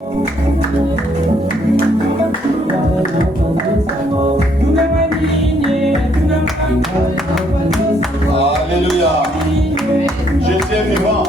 Alléluia. Jésus est vivant.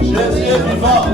Jésus est vivant.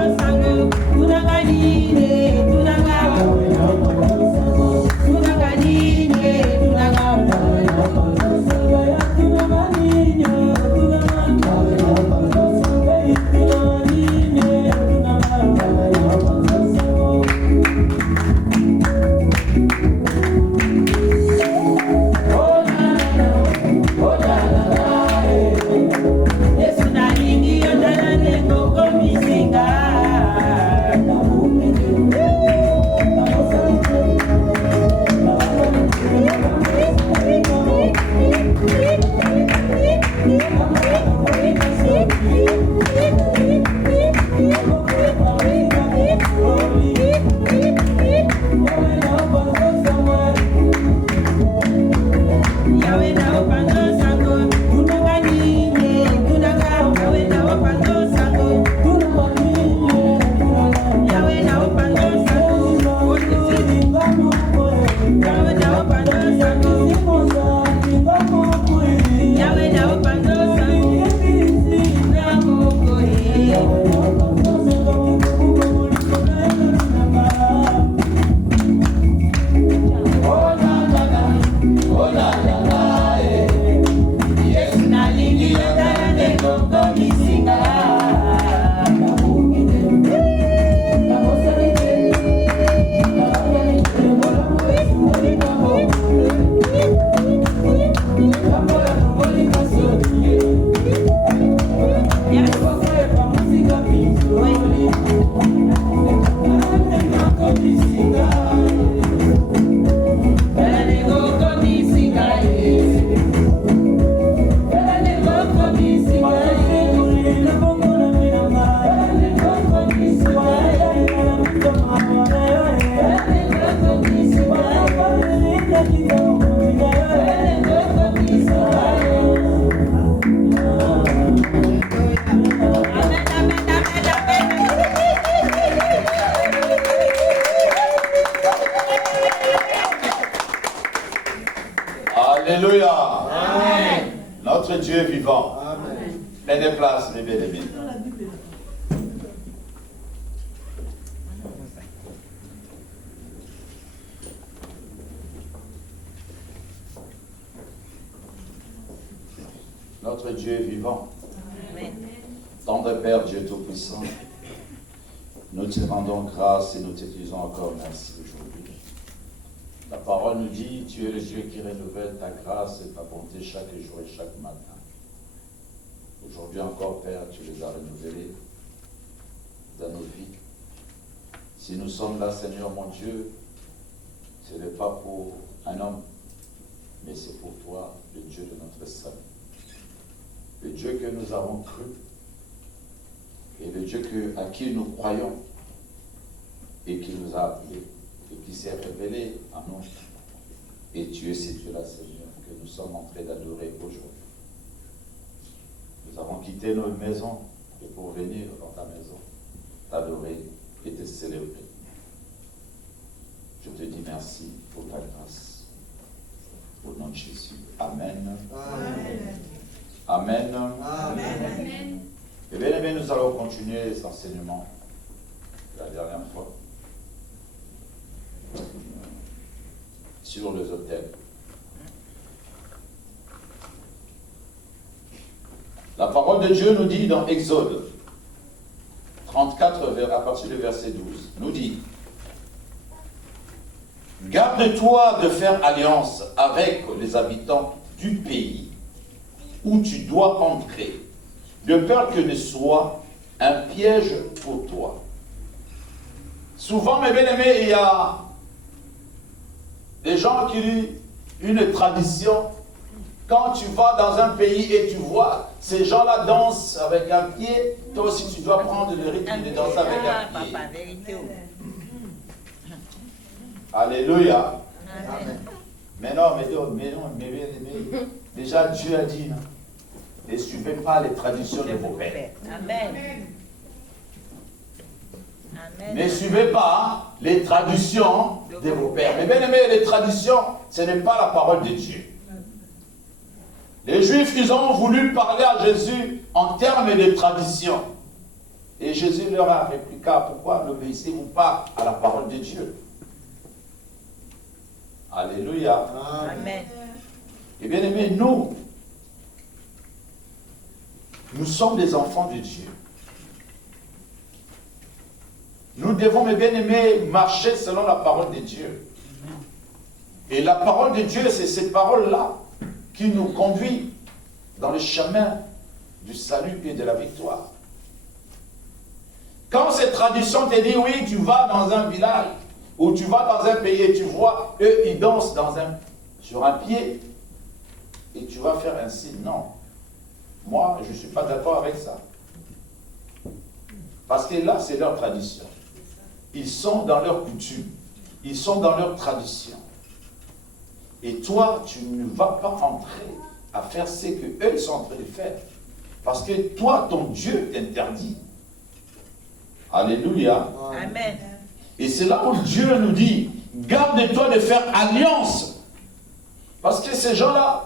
Alléluia. Amen. Notre Dieu est vivant. Amen. Prenez place, les bien-aimés. Notre Dieu est vivant. Amen. Tendre Père, Dieu Tout-Puissant, nous te rendons grâce et nous te disons encore merci aujourd'hui. La parole nous dit, tu es le Dieu qui renouvelle ta grâce et ta bonté chaque jour et chaque matin. Aujourd'hui encore, Père, tu les as renouvelés dans nos vies. Si nous sommes là, Seigneur mon Dieu, ce n'est pas pour un homme, mais c'est pour toi, le Dieu de notre salut. Le Dieu que nous avons cru et le Dieu à qui nous croyons et qui nous a appelés et qui s'est révélé à nous. Et tu es ce Dieu-là, Seigneur, que nous sommes en train d'adorer aujourd'hui. Nous avons quitté nos maisons et pour venir dans ta maison, t'adorer et te célébrer. Je te dis merci pour ta grâce. Au nom de Jésus. Amen. Amen. Amen. Amen. Et bien, nous allons continuer cet enseignement la dernière fois sur les autels. La parole de Dieu nous dit dans Exode 34, à partir du verset 12, nous dit: garde-toi de faire alliance avec les habitants du pays où tu dois entrer, de peur que ne soit un piège pour toi. Souvent, mes bien-aimés, il y a des gens qui ont une tradition. Quand tu vas dans un pays et tu vois ces gens-là dansent avec un pied, toi aussi tu dois prendre le rythme de danser avec un pied. Alléluia. Amen. Mais non, déjà Dieu a dit, ne suivez pas les traditions de vos pères. Amen. Ne suivez pas les traditions de vos pères. Mais bien aimé, les traditions, ce n'est pas la parole de Dieu. Les Juifs, ils ont voulu parler à Jésus en termes de tradition. Et Jésus leur a répliqué: pourquoi n'obéissez-vous pas à la parole de Dieu? Alléluia. Amen. Et bien aimé, nous sommes des enfants de Dieu. Nous devons, mes bien-aimés, marcher selon la parole de Dieu. Et la parole de Dieu, c'est cette parole-là qui nous conduit dans le chemin du salut et de la victoire. Quand cette tradition te dit: oui, tu vas dans un village, ou tu vas dans un pays et tu vois, eux, ils dansent sur un pied, et tu vas faire ainsi. Non. Moi, je ne suis pas d'accord avec ça. Parce que là, c'est leur tradition. Ils sont dans leur coutume. Ils sont dans leur tradition. Et toi, tu ne vas pas entrer à faire ce qu'eux, ils sont en train de faire. Parce que toi, ton Dieu t'interdit. Alléluia. Amen. Et c'est là où Dieu nous dit: garde-toi de faire alliance. Parce que ces gens-là,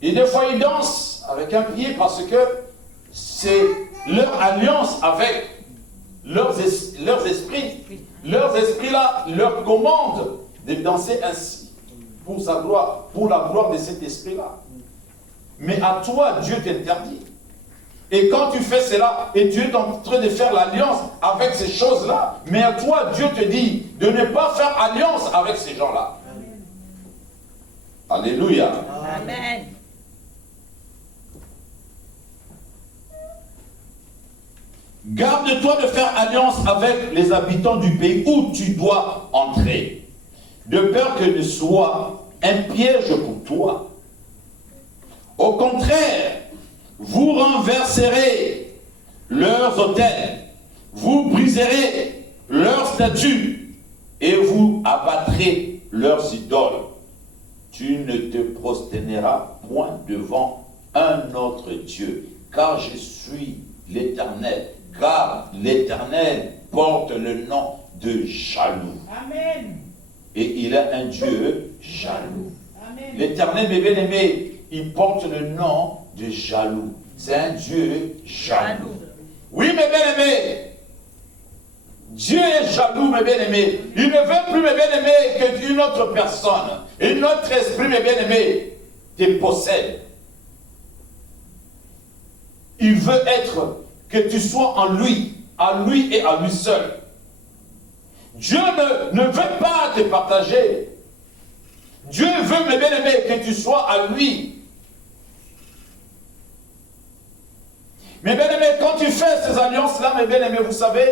et des fois ils dansent avec un pied parce que c'est leur alliance avec leurs esprits. Leurs esprits-là leur commandent de danser ainsi pour sa gloire, pour la gloire de cet esprit-là. Mais à toi, Dieu t'interdit. Et quand tu fais cela, et tu es en train de faire l'alliance avec ces choses-là, mais à toi, Dieu te dit de ne pas faire alliance avec ces gens-là. Alléluia. Amen. Garde-toi de faire alliance avec les habitants du pays où tu dois entrer, de peur que ne soit un piège pour toi. Au contraire, vous renverserez leurs autels, vous briserez leurs statues et vous abattrez leurs idoles. Tu ne te prosterneras point devant un autre Dieu, car je suis l'Éternel. Car l'Éternel porte le nom de jaloux. Amen. Et il a un Dieu jaloux. L'Éternel, mes bien-aimés, il porte le nom de jaloux. C'est un Dieu jaloux. Oui, mes bien-aimés, Dieu est jaloux, mes bien-aimés. Il ne veut plus, mes bien-aimés, qu'une autre personne, et notre esprit, mes bien-aimés, te possède. Il veut être que tu sois en lui, à lui et à lui seul. Dieu ne veut pas te partager. Dieu veut, mes bien-aimés, que tu sois à lui. Mes bien-aimés, quand tu fais ces alliances-là, mes bien-aimés, vous savez,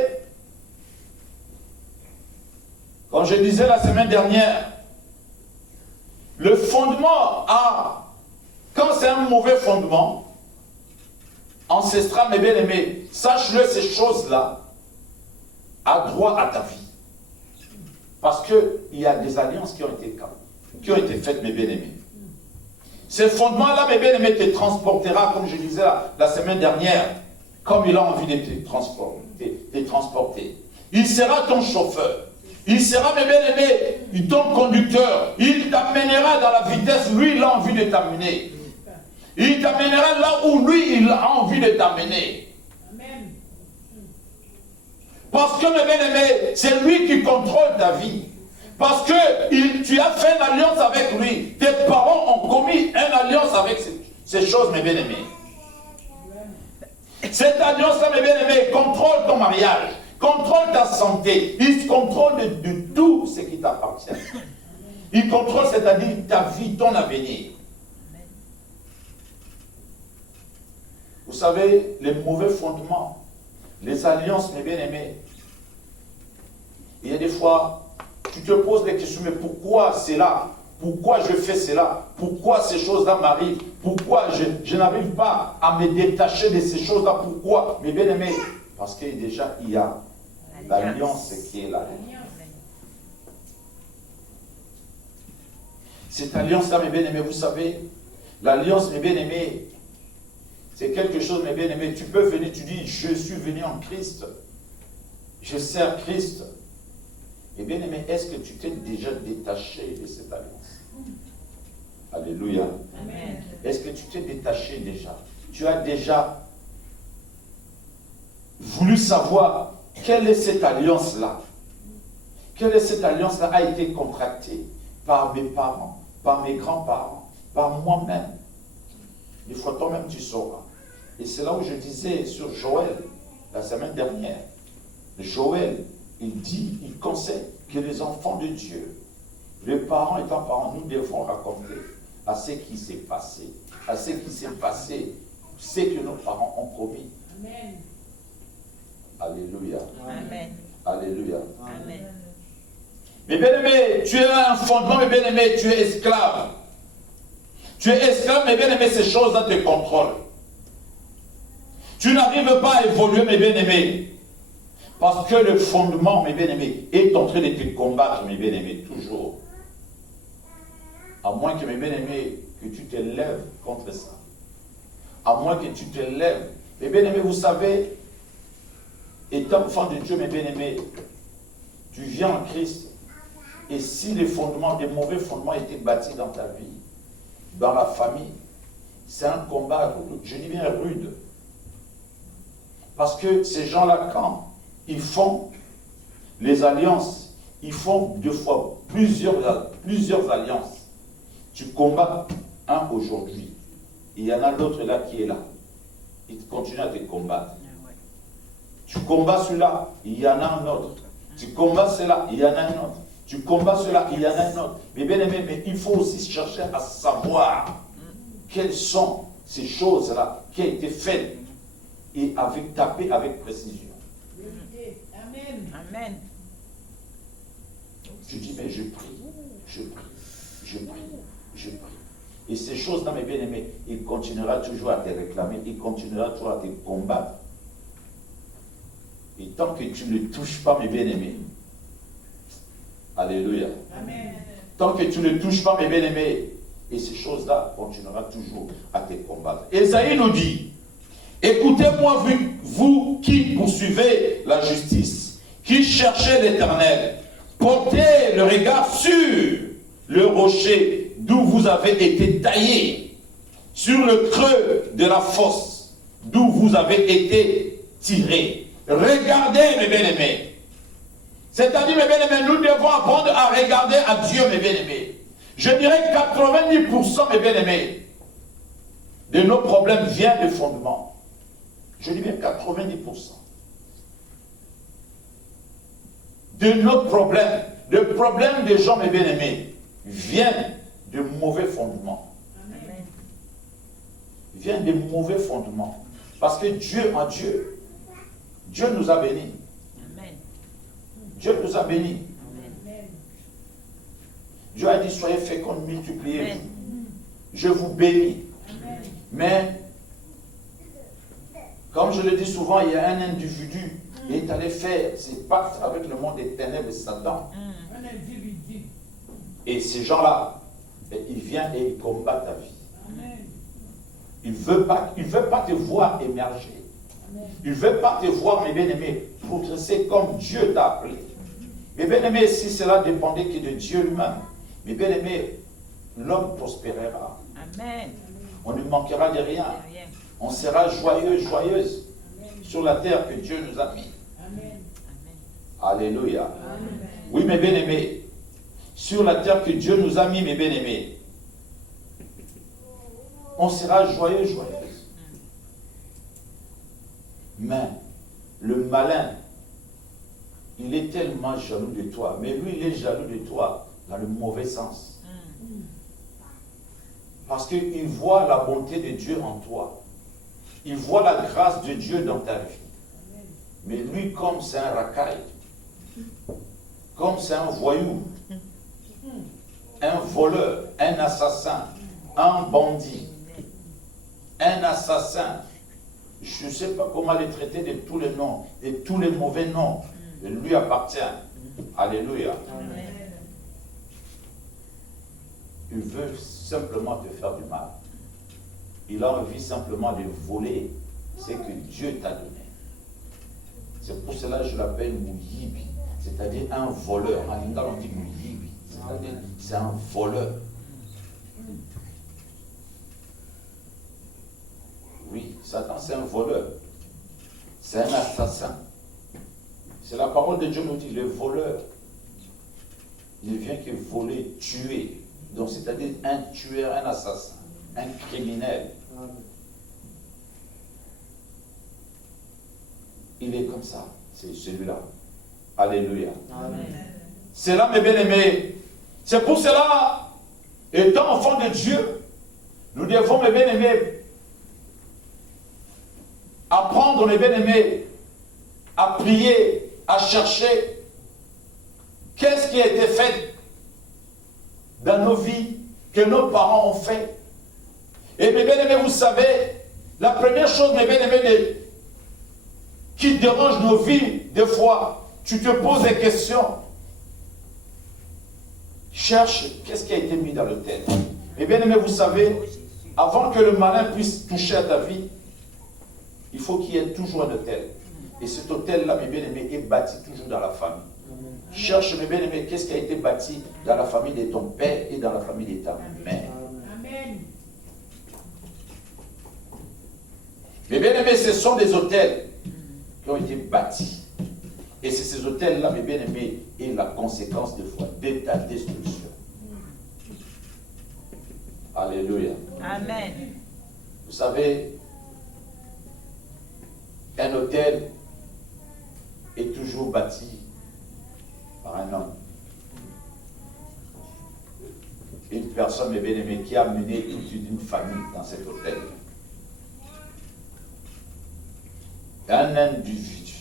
comme je disais la semaine dernière, le fondement quand c'est un mauvais fondement, ancestral, mes bien-aimés, sache-le, ces choses-là a droit à ta vie. Parce qu'il y a des alliances qui ont été faites, mes bien-aimés. Ces fondements-là, mes bien-aimés, te transportera, comme je disais la semaine dernière, comme il a envie de te transporter. Il sera ton chauffeur. Il sera, mes bien-aimés, ton conducteur. Il t'amènera dans la vitesse, lui, il a envie de t'amener. Il t'amènera là où lui, il a envie de t'amener. Amen. Parce que, mes bien-aimés, c'est lui qui contrôle ta vie. Parce que tu as fait une alliance avec lui. Tes parents ont commis une alliance avec ces choses, mes bien-aimés. Cette alliance-là, mes bien-aimés, contrôle ton mariage, contrôle ta santé, il contrôle de tout ce qui t'appartient. Il contrôle, c'est-à-dire ta vie, ton avenir. Vous savez, les mauvais fondements, les alliances, mes bien-aimés, il y a des fois, tu te poses des questions, mais pourquoi c'est là? Pourquoi je fais cela? Pourquoi ces choses-là m'arrivent? Pourquoi je n'arrive pas à me détacher de ces choses-là? Pourquoi? Mes bien-aimés, parce que déjà, il y a l'alliance qui est là. Cette alliance-là, mes bien-aimés, vous savez, l'alliance, mes bien-aimés, c'est quelque chose, mes bien-aimés, tu peux venir, tu dis, je suis venu en Christ, je sers Christ. Et bien aimé, est-ce que tu t'es déjà détaché de cette alliance? Alléluia. Amen. Est-ce que tu t'es détaché déjà? Tu as déjà voulu savoir quelle est cette alliance-là? Quelle est cette alliance-là a été contractée par mes parents, par mes grands-parents, par moi-même? Des fois, toi-même, tu sauras. Et c'est là où je disais sur Joël, la semaine dernière. Joël, il dit, il conseille que les enfants de Dieu, les parents étant parents, nous devons raconter à ce qui s'est passé, ce que nos parents ont promis. Amen. Alléluia. Amen. Alléluia. Amen. Mes bien-aimés, tu es un fondement, mes bien-aimés, tu es esclave. Tu es esclave, mes bien-aimés, ces choses-là te contrôlent. Tu n'arrives pas à évoluer, mes bien-aimés. Parce que le fondement, mes bien-aimés, est en train de te combattre, mes bien-aimés, toujours. À moins que, mes bien-aimés, que tu te lèves contre ça. À moins que tu te lèves. Mes bien-aimés, vous savez, étant enfant de Dieu, mes bien-aimés, tu viens en Christ. Et si les fondements, des mauvais fondements étaient bâtis dans ta vie, dans la famille, c'est un combat, je dis bien rude. Parce que ces gens-là, quand ils font les alliances, ils font deux fois plusieurs alliances. Tu combats un aujourd'hui. Il y en a l'autre là qui est là. Il continue à te combattre. Tu combats celui-là, il y en a un autre. Tu combats celui-là, il y en a un autre. Tu combats celui-là, il y en a un autre. Mais bien aimé, mais il faut aussi chercher à savoir quelles sont ces choses-là qui ont été faites et taper avec précision. Amen. Amen. Je dis, mais je prie. Et ces choses-là, mes bien-aimés, il continuera toujours à te réclamer, il continuera toujours à te combattre. Et tant que tu ne touches pas, mes bien-aimés, alléluia. Amen. Tant que tu ne touches pas, mes bien-aimés, et ces choses-là continueront toujours à te combattre. Ésaïe nous dit, écoutez-moi, vous qui poursuivez la justice, qui cherchez l'Éternel, portez le regard sur le rocher d'où vous avez été taillé, sur le creux de la fosse d'où vous avez été tiré. Regardez, mes bien-aimés. C'est-à-dire, mes bien-aimés, nous devons apprendre à regarder à Dieu, mes bien-aimés. Je dirais 90%, mes bien-aimés, de nos problèmes viennent de fondement. Je dis bien 90%. De nos problèmes, le problème des gens, mes bien-aimés, viennent de mauvais fondements. Amen. Viennent de mauvais fondements. Parce que Dieu, en Dieu, Dieu nous a bénis. Amen. Dieu nous a bénis. Amen. Dieu a dit, soyez féconds, multipliez-vous. Je vous bénis. Amen. Mais, comme je le dis souvent, il y a un individu qui est allé faire ses pactes avec le monde des ténèbres et Satan. Un individu. Et ces gens-là, ils viennent et ils combattent ta vie. Amen. Il ne veut pas te voir émerger. Il ne veut pas te voir, mes bien-aimés, progresser comme Dieu t'a appelé. Mes bien-aimés, si cela dépendait que de Dieu lui-même, mes bien-aimés, l'homme prospérera. Amen. On ne manquera de rien. On sera joyeux, joyeuse sur la terre que Dieu nous a mis. Amen. Alléluia. Amen. Oui, mes bien-aimés, sur la terre que Dieu nous a mis, mes bien-aimés, on sera joyeux, joyeuse. Mais le malin, il est tellement jaloux de toi. Mais lui, il est jaloux de toi dans le mauvais sens. Parce qu'il voit la bonté de Dieu en toi. Il voit la grâce de Dieu dans ta vie. Mais lui, comme c'est un racaille, comme c'est un voyou, un voleur, un assassin, un bandit, un assassin, je ne sais pas comment les traiter de tous les noms, et tous les mauvais noms, lui appartient. Alléluia. Amen. Il veut simplement te faire du mal. Il a envie simplement de voler ce que Dieu t'a donné. C'est pour cela que je l'appelle Mouyibi, c'est-à-dire un voleur. En Lingala, on dit Mouyibi, c'est-à-dire c'est un voleur. Oui, Satan c'est un voleur. C'est un assassin. C'est la parole de Dieu nous dit, le voleur, il vient que voler, tuer. Donc c'est-à-dire un tueur, un assassin, un criminel. Il est comme ça, c'est celui-là. Alléluia. C'est là, mes bien-aimés. C'est pour cela, étant enfants de Dieu, nous devons, mes bien-aimés, apprendre, mes bien-aimés, à prier, à chercher qu'est-ce qui a été fait dans nos vies, que nos parents ont fait. Et mes bien-aimés, vous savez, la première chose, mes bien-aimés, qui dérange nos vies, des fois, tu te poses des questions. Cherche qu'est-ce qui a été mis dans l'autel. Mes bien-aimés, vous savez, avant que le malin puisse toucher à ta vie, il faut qu'il y ait toujours un autel. Et cet autel-là, mes bien-aimés, est bâti toujours dans la famille. Cherche, mes bien-aimés, qu'est-ce qui a été bâti dans la famille de ton père et dans la famille de ta mère. Amen. Mes bien-aimés, ce sont des autels qui ont été bâtis. Et c'est ces autels-là, mes bien-aimés, et la conséquence des fois de ta destruction. Alléluia. Amen. Vous savez, un autel est toujours bâti par un homme. Une personne, mes bien-aimés, qui a mené toute une famille dans cet autel. Un individu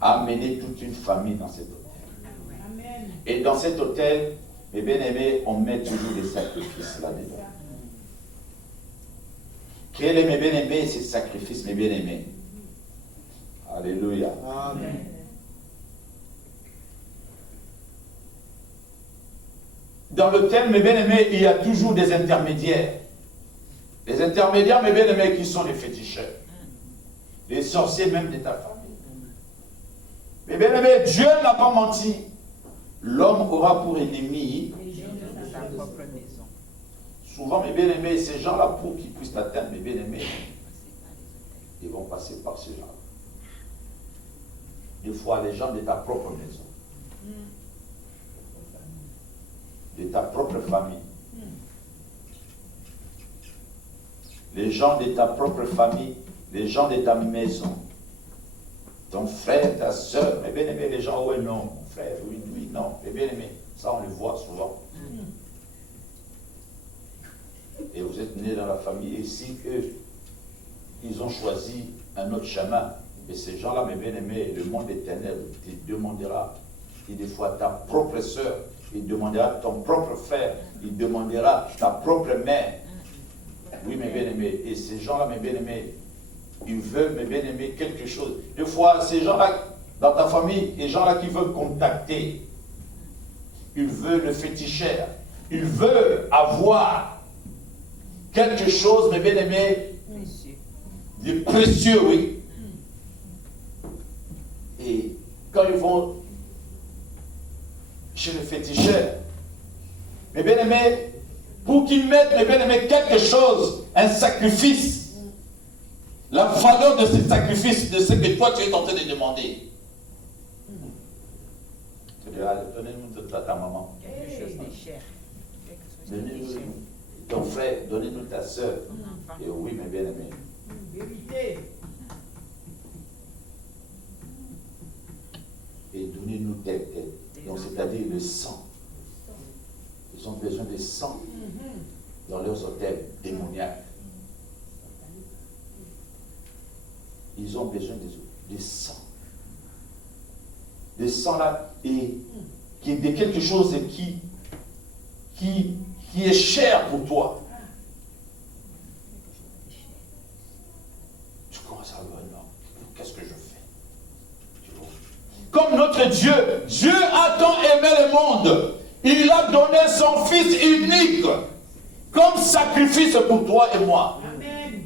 a mené toute une famille dans cet hôtel. Amen. Et dans cet hôtel, mes bien-aimés, on met toujours des sacrifices là-dedans. Quel est, mes bien-aimés, ces sacrifices, mes bien-aimés? Alléluia. Amen. Dans l'hôtel, mes bien-aimés, il y a toujours des intermédiaires. Les intermédiaires, mes bien-aimés, qui sont les féticheurs. Les sorciers même de ta famille. Mais bien aimé, Dieu n'a pas menti. L'homme aura pour ennemi Sa propre maison. souvent, mes bien-aimés, ces gens-là, pour qu'ils puissent t'atteindre, mes bien-aimés, ils vont passer par ces gens. Des fois, les gens de ta propre maison, de ta propre famille, les gens de ta propre famille, les gens de ta maison, ton frère, ta soeur, mes bien-aimés, les gens, ouais, non, mon frère, oui, lui, non, mes bien-aimés, ça on le voit souvent. Et vous êtes nés dans la famille, et si eux, ils ont choisi un autre chemin, et ces gens-là, mes bien-aimés, le monde éternel, te demandera, et des fois ta propre soeur, il demandera ton propre frère, il demandera ta propre mère. Oui, mes bien-aimés, et ces gens-là, mes bien-aimés, ils veulent, mes bien-aimés, quelque chose. Des fois, ces gens-là, dans ta famille, les gens-là qui veulent contacter, ils veulent le féticheur, ils veulent avoir quelque chose, mes bien-aimés, de précieux, oui. Et quand ils vont chez le féticheur, mes bien-aimés, pour qu'ils mettent, mes bien-aimés, quelque chose, un sacrifice, la valeur de ce sacrifice, de ce que toi tu es en train de demander. Tu diras, donnez-nous de ta maman. Quelque chose de cher. Donnez-nous ton frère, donnez-nous ta soeur. Et oui, mes bien-aimés. Vérité. c'est-à-dire le sang. Ils ont besoin de sang dans leurs hôtels démoniaques. Ils ont besoin de sang. De sang là, et qui est de quelque chose qui est cher pour toi. Tu commences à voir, non, qu'est-ce que je fais? Comme notre Dieu, Dieu a tant aimé le monde, il a donné son Fils unique comme sacrifice pour toi et moi. Amen.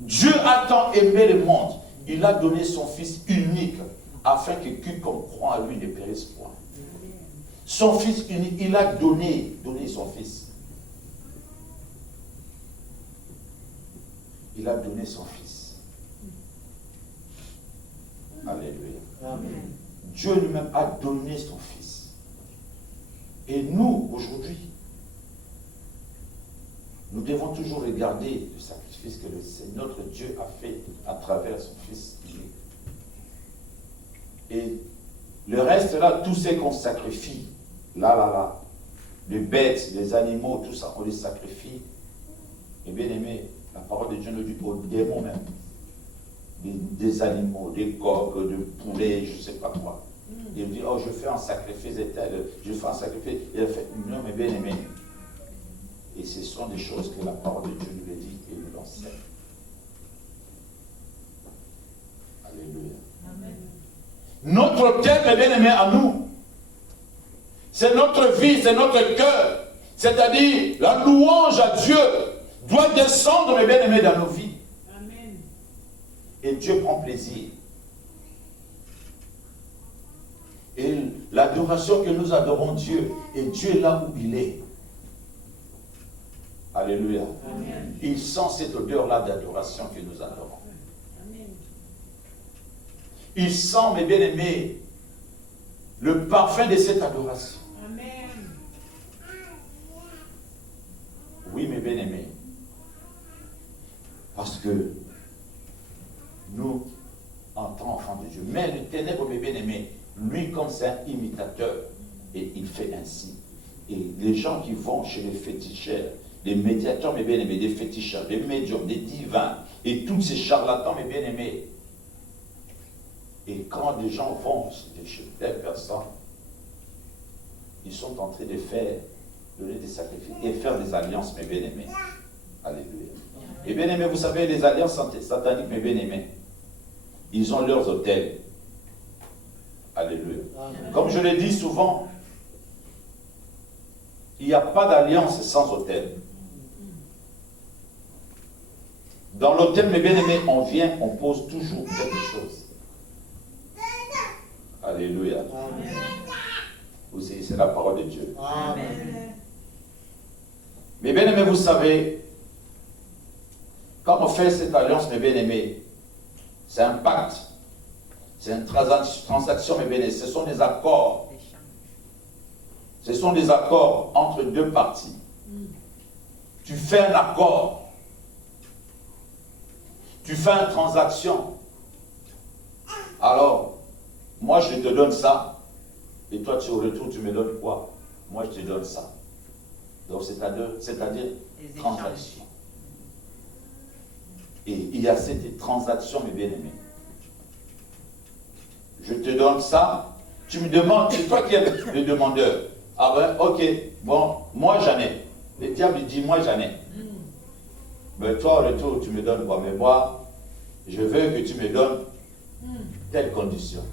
Dieu a tant aimé le monde, il a donné son Fils unique afin que quiconque croit à lui ne périsse point. Son Fils unique, il a donné son Fils. Il a donné son Fils. Alléluia. Amen. Dieu lui-même a donné son Fils. Et nous, aujourd'hui, nous devons toujours regarder le sacrifice que notre Dieu a fait à travers son Fils unique. Et le reste là, tout ce qu'on sacrifie, là, les bêtes, les animaux, tout ça, on les sacrifie. Et bien aimé, la parole de Dieu nous dit aux démons même, des animaux, des coqs, des poulets, je ne sais pas quoi. Il me dit, oh, je fais un sacrifice éternel, je fais un sacrifice. Il a fait, non, mais bien aimé. Et ce sont des choses que la parole de Dieu nous le dit et nous l'enseigne. Alléluia. Amen. Notre thème, bien aimé, à nous, c'est notre vie, c'est notre cœur. C'est-à-dire, la louange à Dieu doit descendre, mes bien-aimés, dans nos vies. Amen. Et Dieu prend plaisir. Et l'adoration que nous adorons Dieu, et Dieu est là où il est. Alléluia. Amen. Il sent cette odeur-là d'adoration que nous adorons. Amen. Il sent, mes bien-aimés, le parfum de cette adoration. Amen. Oui, mes bien-aimés. Parce que nous, en tant qu'enfants de Dieu, mais le ténèbre, mes bien-aimés, lui, comme c'est un imitateur, et il fait ainsi. Et les gens qui vont chez les féticheurs, les médiateurs, mes bien-aimés, des féticheurs, des médiums, des divins, et tous ces charlatans, mes bien-aimés. Et quand des gens vont chez telle personne, ils sont en train de faire, donner des sacrifices et faire des alliances, mes bien-aimés. Alléluia. Et bien-aimés, vous savez, les alliances sataniques, mes bien-aimés, ils ont leurs autels. Alléluia. Amen. Comme je l'ai dit souvent, il n'y a pas d'alliance sans autel. Dans l'autel, mes bien-aimés, on vient, on pose toujours quelque chose. Alléluia. Amen. Aussi, c'est la parole de Dieu. Amen. Mes bien-aimés, vous savez, quand on fait cette alliance, mes bien-aimés, c'est un pacte. C'est une transaction, mes bien-aimés. Ce sont des accords. Ce sont des accords entre deux parties. Tu fais un accord. Tu fais une transaction. Alors, moi je te donne ça. Et toi, tu au retour, tu me donnes quoi? Moi, je te donne ça. Donc, c'est-à-dire transaction. Et il y a cette transaction, mes bien-aimés. Je te donne ça. Tu me demandes, c'est toi qui es le demandeur. Ah ben, ok, bon, moi j'en ai. Le diable dit, moi j'en ai. Mais toi, au retour, tu me donnes quoi? Mais moi, je veux que tu me donnes telle condition.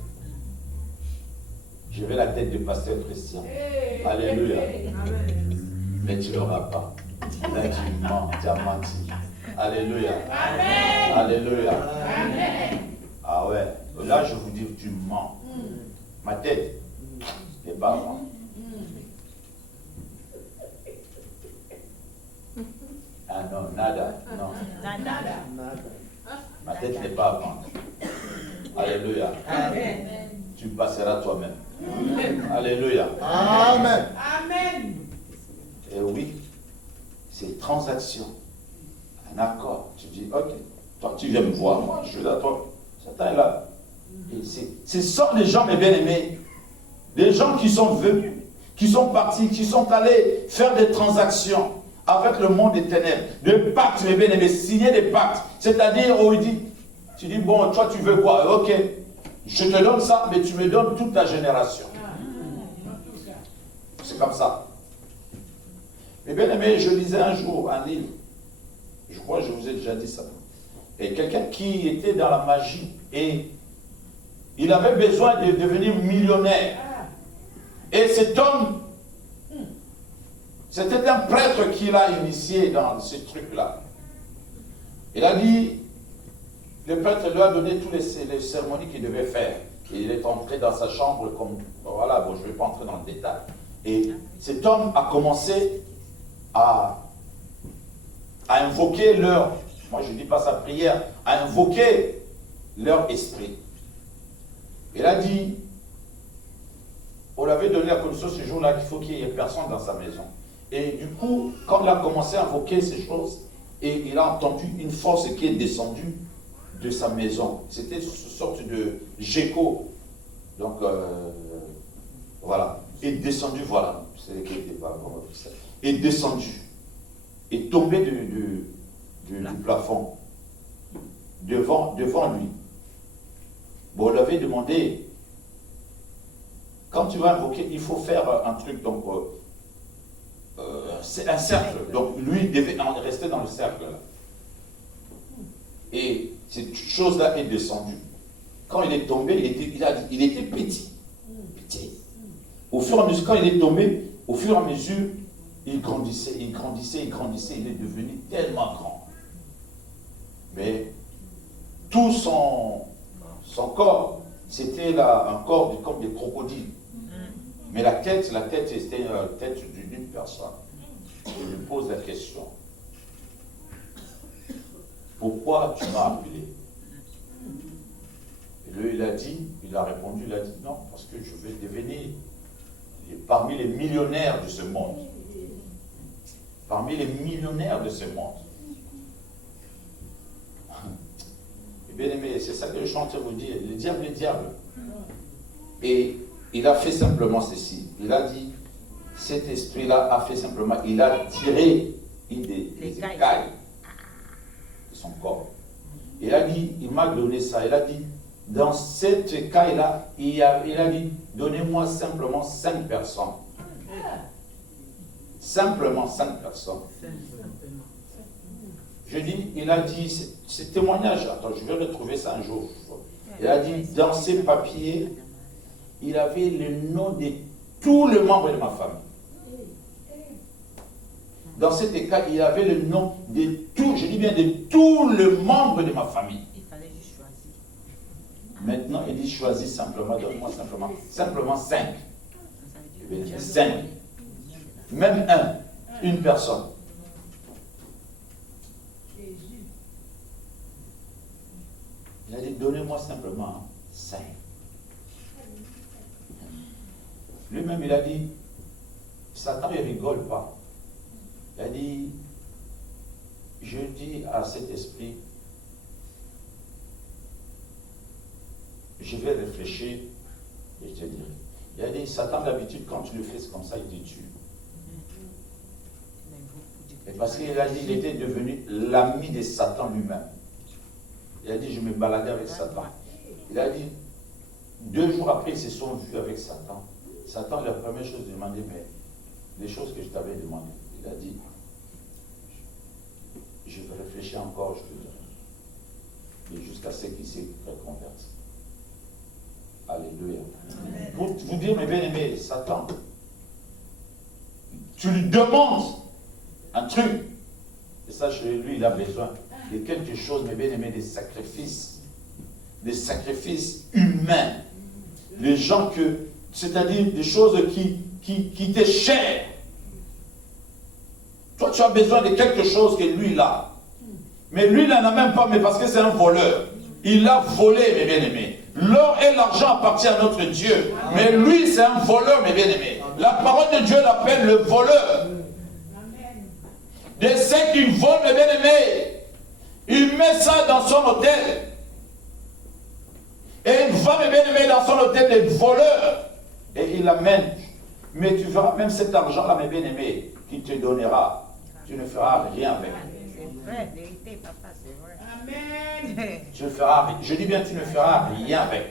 Je veux la tête du pasteur Christian. Alléluia. Mais tu n'auras pas. Là, tu mens, tu as menti. Alléluia. Amen. Alléluia. Amen. Ah ouais. Là, je vous dis, tu mens. Ma tête n'est pas moi. Ah non, nada. Non. Nada. Ma tête n'est pas à vendre. Alléluia. Amen. Tu passeras toi-même. Alléluia. Amen. Amen. Et oui, c'est transaction. Un accord. Tu dis, ok, toi tu viens me voir, moi je suis là, toi. Satan est là. Et ce sont des gens, mes bien-aimés, Des gens qui sont venus, qui sont partis, qui sont allés faire des transactions avec le monde des ténèbres. Des pactes, mes bien-aimés, signer des pactes. C'est-à-dire, où il dit, tu dis, bon, toi tu veux quoi? Ok, je te donne ça, mais tu me donnes toute ta génération. C'est comme ça. Mais bien aimé, je lisais un jour un livre, je crois que je vous ai déjà dit ça, et quelqu'un qui était dans la magie, et il avait besoin de devenir millionnaire. Et cet homme, c'était un prêtre qui l'a initié dans ce truc-là. Il a dit, le prêtre lui a donné tous les cérémonies qu'il devait faire. Et il est entré dans sa chambre, comme, voilà, bon, je ne vais pas entrer dans le détail. Et cet homme a commencé à invoquer leur, moi je ne dis pas sa prière, à invoquer leur esprit. Il a dit, on lui avait donné la condition ce jour-là qu'il faut qu'il y ait personne dans sa maison. Et du coup, quand il a commencé à invoquer ces choses, et il a entendu une force qui est descendue de sa maison. C'était une sorte de gecko. Donc, voilà. Et descendu, voilà. C'est qui était pas bon. Et descendu. Et tombé du plafond. Devant lui. Bon, on lui avait demandé, quand tu vas invoquer, il faut faire un truc, donc, c'est un cercle. Donc, lui devait rester dans le cercle, là. Et cette chose-là est descendue. Quand il est tombé, il était petit. Petit. Au fur et à mesure, quand il est tombé, au fur et à mesure, il grandissait, il grandissait, il grandissait. Il est devenu tellement grand. Mais tout son corps, c'était un corps comme des crocodiles. Mais la tête, c'était la tête d'une personne. Je lui pose la question. Pourquoi tu m'as appelé? Et lui, il a répondu, il a dit, non, parce que je vais devenir parmi les millionnaires de ce monde. Parmi les millionnaires de ce monde. Et bien aimé, c'est ça que je suis en train de vous dire. Le diable. Et il a fait simplement ceci. Il a dit, cet esprit-là a fait simplement, il a tiré des écailles de son corps. Il a dit, il m'a donné ça. Il a dit, dans cette écaille-là, il a dit, donnez-moi simplement 5 personnes. Simplement 5 personnes. Je dis, il a dit, ce témoignage, attends, je vais retrouver ça un jour. Il a dit, dans ces papiers, il avait le nom de tous les membres de ma famille. Dans cet écart, il avait le nom de tous, je dis bien de tous les membres de ma famille. Il fallait juste choisir. Maintenant, il dit, choisis simplement, donne-moi simplement 5. 5. Même une personne. Il a dit, donnez-moi simplement 5. Lui-même, il a dit, Satan, il ne rigole pas. Il a dit, je dis à cet esprit, je vais réfléchir et je te dirai. Il a dit, Satan, d'habitude, quand tu le fais comme ça, il te tue. Et parce qu'il a dit, il était devenu l'ami de Satan lui-même. Il a dit, je me baladais avec Satan. Il a dit, 2 jours après, ils se sont vus avec Satan. Satan, la première chose, demandait, mais les choses que je t'avais demandées. Il a dit, je vais réfléchir encore, je te dirai. Et jusqu'à ce qu'il s'est reconverti. Alléluia. Pour vous dire, mes bien-aimés, Satan, tu lui demandes un truc. Et ça, chez lui, il a besoin de quelque chose, mes bien-aimés, des sacrifices humains. Les gens que, c'est-à-dire des choses qui t'est chères. Toi, tu as besoin de quelque chose que lui, il a. Mais lui, il n'en a même pas, mais parce que c'est un voleur. Il a volé, mes bien-aimés. L'or et l'argent appartiennent à notre Dieu. Mais lui, c'est un voleur, mes bien-aimés. La parole de Dieu l'appelle le voleur. De ceux qui volent, mes bien-aimés, il met ça dans son hôtel. Et il va, mes bien-aimés, dans son hôtel des voleurs. et il l'amène. Mais tu verras même cet argent-là, mes bien-aimés, qu'il te donnera, tu ne feras rien avec. C'est vrai, vérité, papa, c'est vrai. Amen. Tu ne feras rien. Je dis bien, tu ne feras rien avec.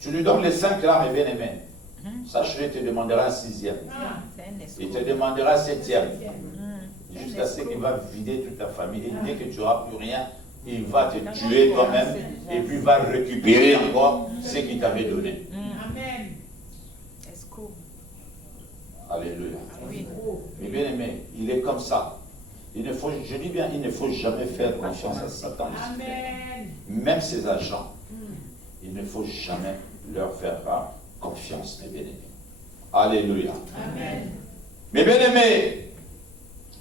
Tu lui donnes les 5 là, mes bien-aimés. Sache-le, il te demandera un 6e. C'est un escroc. Il te demandera un 7e. Jusqu'à ce qu'il va vider toute ta famille. Et dès que tu n'auras plus rien, il va te tuer toi-même. Et puis il va récupérer encore ce qu'il t'avait donné. Amen. Escroc. Alléluia. Oui. Mais bien aimé, il est comme ça. Il ne faut, je dis bien, il ne faut jamais faire confiance à Satan. Amen. Même ses agents, il ne faut jamais leur faire confiance, mes bien-aimés. Alléluia. Amen. Mes bien-aimés,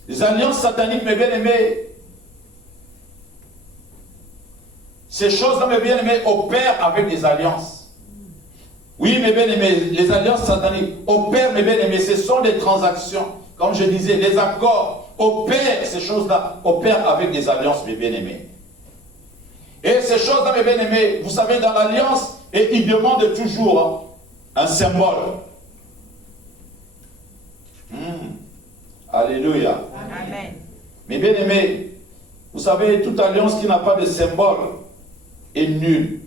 les alliances sataniques, mes bien-aimés, ces choses-là, mes bien-aimés, opèrent avec des alliances. Oui, mes bien-aimés, les alliances sataniques opèrent, mes bien-aimés, ce sont des transactions. Comme je disais, les accords opèrent, ces choses-là opèrent avec des alliances, mes bien-aimés. Et ces choses-là, mes bien-aimés, vous savez, dans l'alliance, et ils demandent toujours un symbole. Alléluia. Amen. Mais bien aimé, vous savez, toute alliance qui n'a pas de symbole est nulle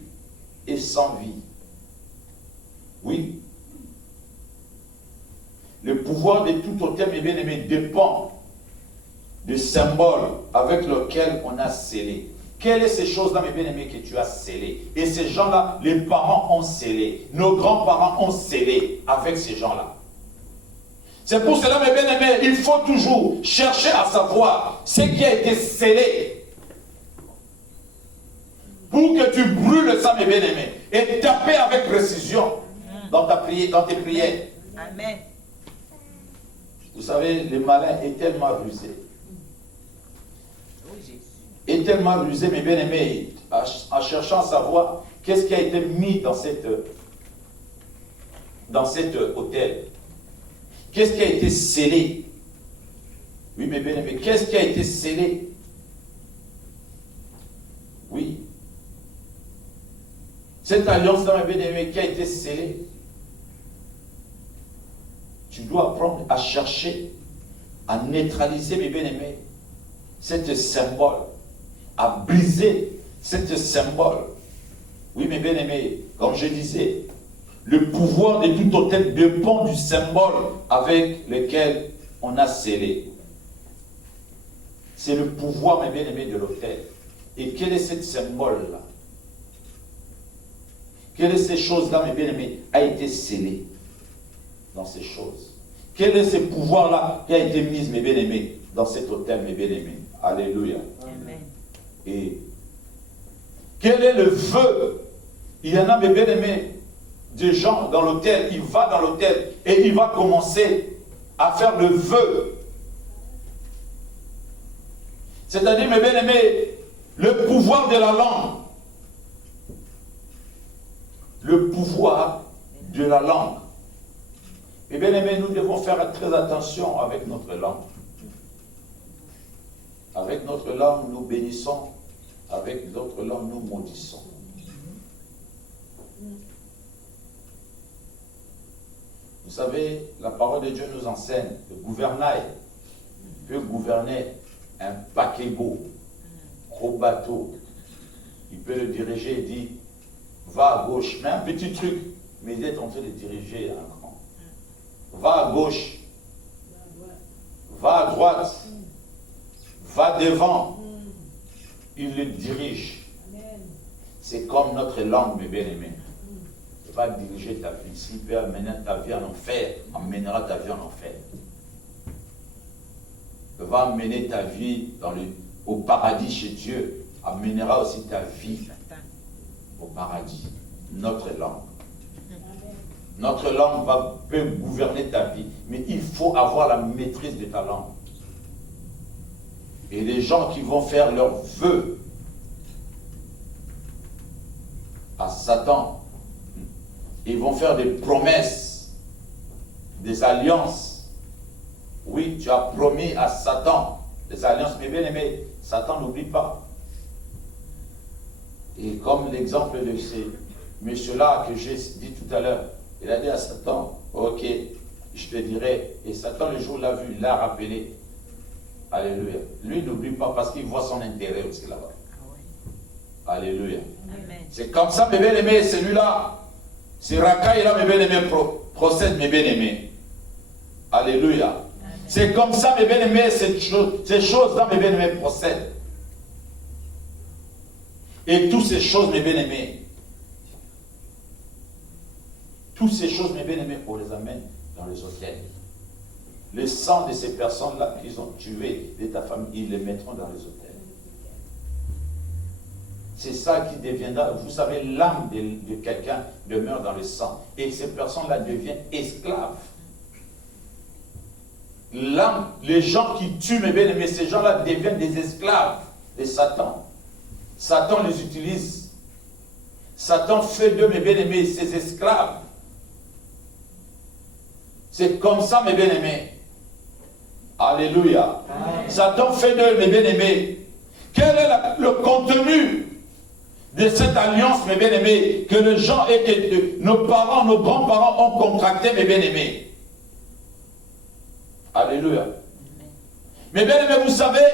et sans vie. Oui. Le pouvoir de tout autel, mes bien aimés, dépend du symbole avec lequel on a scellé. Quelles sont ces choses-là, mes bien-aimés, que tu as scellées? Et ces gens-là, les parents ont scellé. Nos grands-parents ont scellé avec ces gens-là. C'est pour cela, mes bien-aimés, il faut toujours chercher à savoir ce qui a été scellé. Pour que tu brûles ça, mes bien-aimés. Et taper avec précision dans tes prières. Amen. Vous savez, le malin est tellement rusé. Oui, Jésus. Est tellement rusé, mes bien-aimés, en cherchant à savoir qu'est-ce qui a été mis dans cet hôtel. Qu'est-ce qui a été scellé? Oui, mes bien-aimés, qu'est-ce qui a été scellé? Oui. Cette alliance-là, mes bien-aimés, qui a été scellée, tu dois apprendre à chercher, à neutraliser, mes bien-aimés, cet symbole, à briser cet symbole. Oui, mes bien-aimés, comme je disais, le pouvoir de tout autel dépend du symbole avec lequel on a scellé. C'est le pouvoir, mes bien-aimés, de l'autel. Et quel est ce symbole-là? Quelle est ces choses-là, mes bien-aimés, a été scellé dans ces choses? Quel est ce pouvoir-là qui a été mis, mes bien-aimés, dans cet autel, mes bien-aimés? Alléluia. Amen. Et quel est le vœu? Il y en a, mes bien-aimés, des gens dans l'hôtel, il va dans l'hôtel et il va commencer à faire le vœu. C'est-à-dire, mes bien-aimés, le pouvoir de la langue. Le pouvoir de la langue. Mes bien-aimés, nous devons faire très attention avec notre langue. Avec notre langue, nous bénissons. Avec notre langue, nous maudissons. Vous savez, la parole de Dieu nous enseigne que le gouvernail peut gouverner un paquebot, gros bateau. Il peut le diriger et dire, va à gauche, mais un petit truc, mais il est en train de diriger un grand. Va à gauche, va à droite, va devant. Il le dirige. C'est comme notre langue, mes bien-aimés. Il va diriger ta vie. S'il peut amener ta vie en enfer, amènera ta vie en enfer. Il va amener ta vie au paradis chez Dieu, amènera aussi ta vie au paradis. Notre langue. Notre langue peut gouverner ta vie, mais il faut avoir la maîtrise de ta langue. Et les gens qui vont faire leurs vœux à Satan, ils vont faire des promesses, des alliances. Oui, tu as promis à Satan des alliances, mais bien aimé, Satan n'oublie pas. Et comme l'exemple de monsieur-là que j'ai dit tout à l'heure, il a dit à Satan, ok, je te dirai. Et Satan, le jour où l'a vu, il l'a rappelé. Alléluia. Lui, n'oublie pas parce qu'il voit son intérêt aussi là-bas. Alléluia. Amen. C'est comme ça, mes bien-aimés, celui-là. C'est Racaille là, mes bien-aimés, procède, mes bien-aimés. Alléluia. C'est comme ça, mes bien-aimés, ces choses-là, mes bien-aimés, procèdent. Et toutes ces choses, mes bien-aimés, toutes ces choses, mes bien-aimés, on les amène dans les hôtels. Le sang de ces personnes-là qu'ils ont tuées de ta famille, ils les mettront dans les hôtels. C'est ça qui deviendra, vous savez, l'âme de quelqu'un demeure dans le sang. Et ces personnes-là deviennent esclaves. L'âme, les gens qui tuent mes bien-aimés, ces gens-là deviennent des esclaves de Satan. Satan les utilise. Satan fait d'eux, mes bien-aimés, ses esclaves. C'est comme ça, mes bien-aimés. Alléluia. Amen. Satan fait d'eux, mes bien-aimés. Quel est le contenu de cette alliance, mes bien-aimés, que les gens et que nos parents, nos grands-parents ont contracté, mes bien-aimés? Alléluia. Mes bien-aimés, vous savez,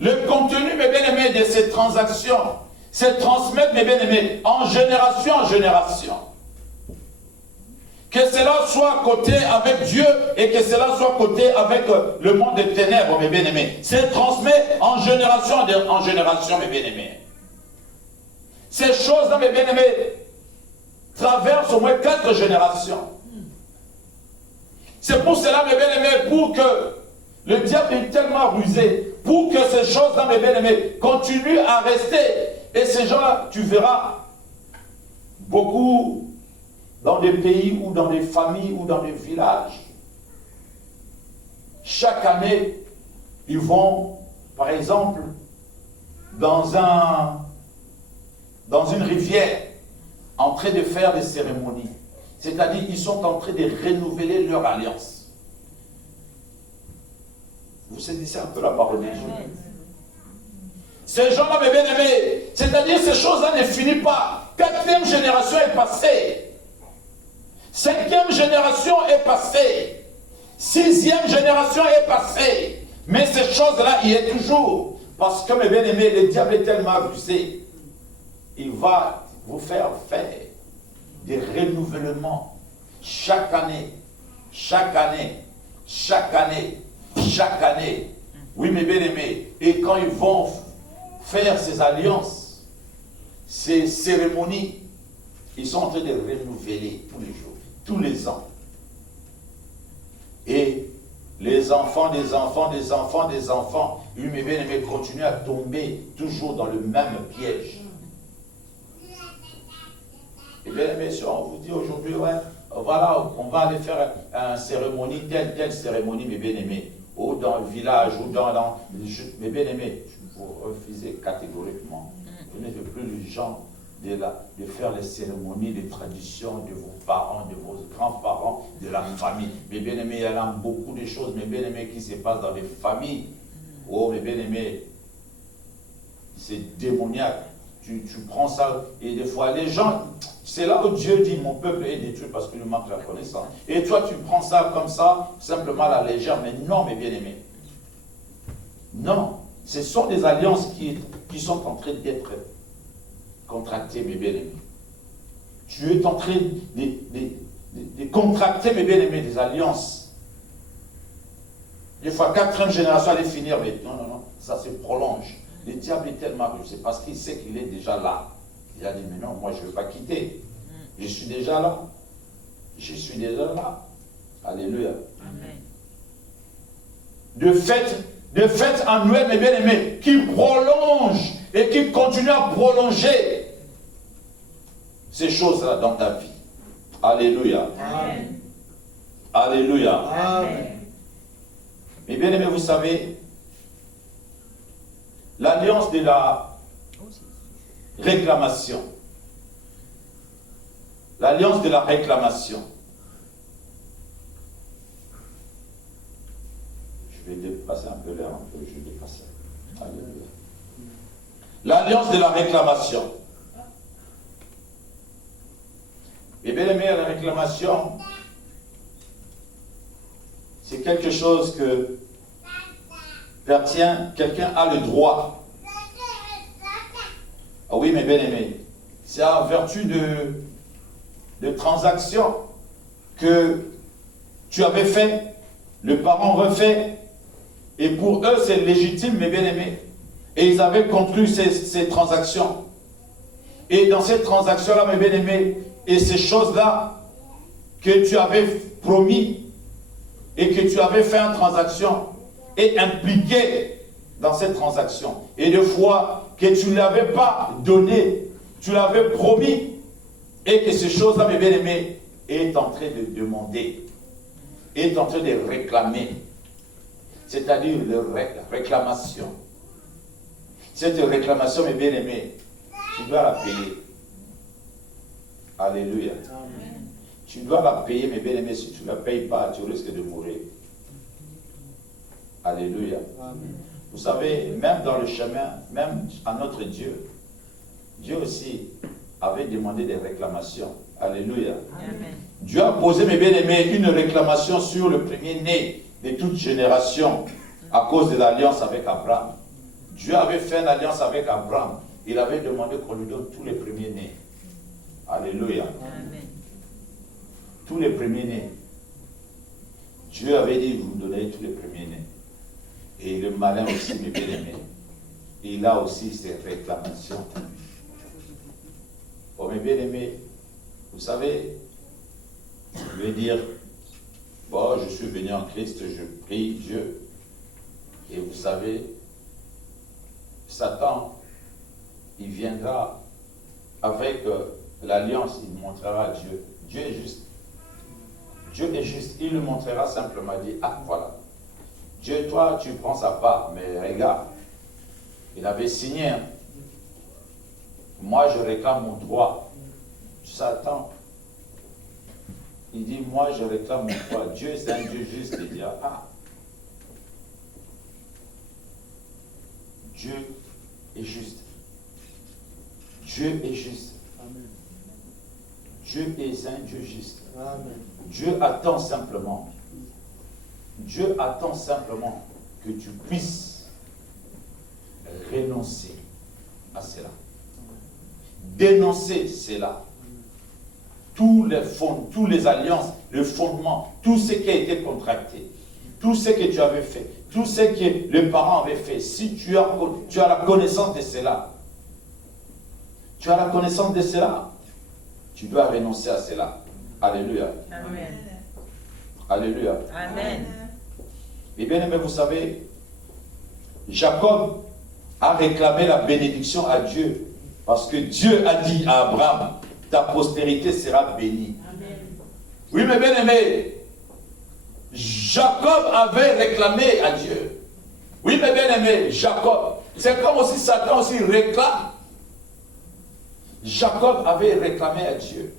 le contenu, mes bien-aimés, de ces transactions, c'est transmettre, mes bien-aimés, en génération en génération. Que cela soit côté avec Dieu et que cela soit côté avec le monde des ténèbres, mes bien-aimés. C'est transmettre en génération, mes bien-aimés. Ces choses-là, mes bien-aimés, traversent au moins 4 générations. C'est pour cela, mes bien-aimés, pour que le diable est tellement rusé, pour que ces choses-là, mes bien-aimés, continuent à rester. Et ces gens-là, tu verras, beaucoup dans des pays ou dans des familles ou dans des villages, chaque année, ils vont, par exemple, dans une rivière, en train de faire des cérémonies. C'est-à-dire, ils sont en train de renouveler leur alliance. Vous saisissez un peu la parole de Dieu. Ces gens-là, mes bien-aimés, c'est-à-dire, ces choses-là ne finissent pas. 4e génération est passée. 5e génération est passée. 6e génération est passée. Mais ces choses-là, il y est toujours. Parce que, mes bien-aimés, le diable est tellement rusé. Il va vous faire des renouvellements chaque année, chaque année, chaque année, chaque année. Oui, mes bien-aimés. Et quand ils vont faire ces alliances, ces cérémonies, ils sont en train de renouveler tous les jours, tous les ans. Et les enfants des enfants des enfants des enfants, oui, mes bien-aimés, continuent à tomber toujours dans le même piège. Et bien, mes messieurs, on vous dit aujourd'hui, ouais, voilà, on va aller faire une cérémonie, telle cérémonie, mes bien-aimés, ou dans le village, ou dans mes bien-aimés, vous refusez catégoriquement. Vous n'êtes plus les gens de faire les cérémonies, les traditions de vos parents, de vos grands-parents, de la famille. Mes bien-aimés, il y a beaucoup de choses, mes bien-aimés, qui se passent dans les familles. Oh, mes bien-aimés, c'est démoniaque. Tu prends ça, et des fois, les gens, c'est là où Dieu dit, mon peuple est détruit parce qu'il lui manque la connaissance. Et toi, tu prends ça comme ça, simplement à la légère, mais non, mes bien-aimés. Non, ce sont des alliances qui sont en train d'être contractées, mes bien-aimés. Tu es en train de contracter, mes bien-aimés, des alliances. Des fois, 4e génération allait finir, mais non, ça se prolonge. Le diable est tellement rusé parce qu'il sait qu'il est déjà là. Il a dit, mais non, moi je ne vais pas quitter. Je suis déjà là. Je suis déjà là. Alléluia. Amen. De fait annuel, mes bien-aimés, qui prolonge et qui continue à prolonger ces choses-là dans ta vie. Alléluia. Amen. Alléluia. Amen. Mes bien-aimés, vous savez, l'alliance de la réclamation. L'alliance de la réclamation. Je vais dépasser un peu l'air, je vais dépasser. Alléluia. L'alliance de la réclamation. réclamation, c'est quelque chose que quelqu'un a le droit. Ah oui, mes bien-aimés, c'est en vertu de transactions que tu avais fait, le parent refait, et pour eux c'est légitime, mes bien-aimés. Et ils avaient conclu ces transactions. Et dans ces transactions-là, mes bien-aimés, et ces choses-là que tu avais promis et que tu avais fait en transaction et impliqué dans cette transaction. Et de fois que tu ne l'avais pas donné, tu l'avais promis et que ces choses-là, mes bien-aimés, est en train de demander, est en train de réclamer. C'est-à-dire la réclamation. Cette réclamation, mes bien-aimés, tu dois la payer. Alléluia. Amen. Tu dois la payer, mes bien-aimés. Si tu ne la payes pas, tu risques de mourir. Alléluia. Amen. Vous savez, même dans le chemin, même à notre Dieu, Dieu aussi avait demandé des réclamations. Alléluia. Amen. Dieu a posé, mes bien-aimés, une réclamation sur le premier-né de toute génération à cause de l'alliance avec Abraham. Dieu avait fait une alliance avec Abraham. Il avait demandé qu'on lui donne tous les premiers-nés. Alléluia. Amen. Tous les premiers-nés. Dieu avait dit, vous me donnez tous les premiers-nés. Et le malin aussi, mes bien-aimés, il a aussi ses réclamations. Oh, mes bien-aimés, vous savez, je vais dire, bon, je suis venu en Christ, je prie Dieu. Et vous savez, Satan, il viendra avec l'alliance, il montrera à Dieu. Dieu est juste. Dieu est juste. Il le montrera simplement, il dit, ah voilà. Dieu, toi, tu prends sa part, mais regarde, il avait signé. Hein. Moi, je réclame mon droit. Satan, il dit, moi, je réclame mon droit. Dieu, c'est un Dieu juste. Il dit, ah, Dieu est juste. Dieu est juste. Amen. Dieu est un Dieu juste. Amen. Dieu attend simplement. Dieu attend simplement que tu puisses renoncer à cela. Dénoncer cela. Tous les fonds, toutes les alliances, le fondement, tout ce qui a été contracté, tout ce que tu avais fait, tout ce que les parents avaient fait, si tu as la connaissance de cela, tu as la connaissance de cela, tu dois renoncer à cela. Alléluia. Amen. Alléluia. Amen. Et bien aimé, vous savez, Jacob a réclamé la bénédiction à Dieu parce que Dieu a dit à Abraham, ta postérité sera bénie. Amen. Oui, mais bien aimé, Jacob avait réclamé à Dieu. Oui, mais bien aimé, Jacob, c'est comme aussi Satan aussi réclame. Jacob avait réclamé à Dieu.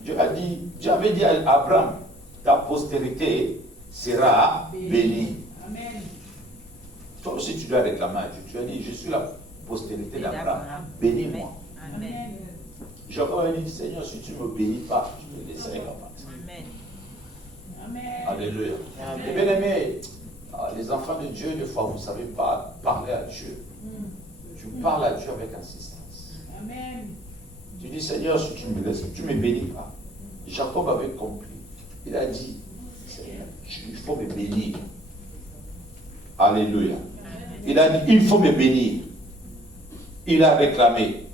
Dieu avait dit à Abraham, ta postérité sera bénie. Amen. Toi aussi tu dois réclamer à Dieu. Tu as dit, je suis la postérité d'Abraham. Bénis-moi. Amen. Jacob a dit, Seigneur, si tu ne me bénis pas, je te laisserai comme ça. Amen. Amen. Alléluia. Amen. Et bien aimé, les enfants de Dieu, des fois, vous ne savez pas parler à Dieu. Tu parles à Dieu avec insistance. Amen. Tu dis, Seigneur, si tu me laisses, tu ne me bénis pas. Jacob avait compris. Il a dit, Seigneur, il faut me bénir. Alléluia. Il a dit, il faut me bénir. Il a réclamé.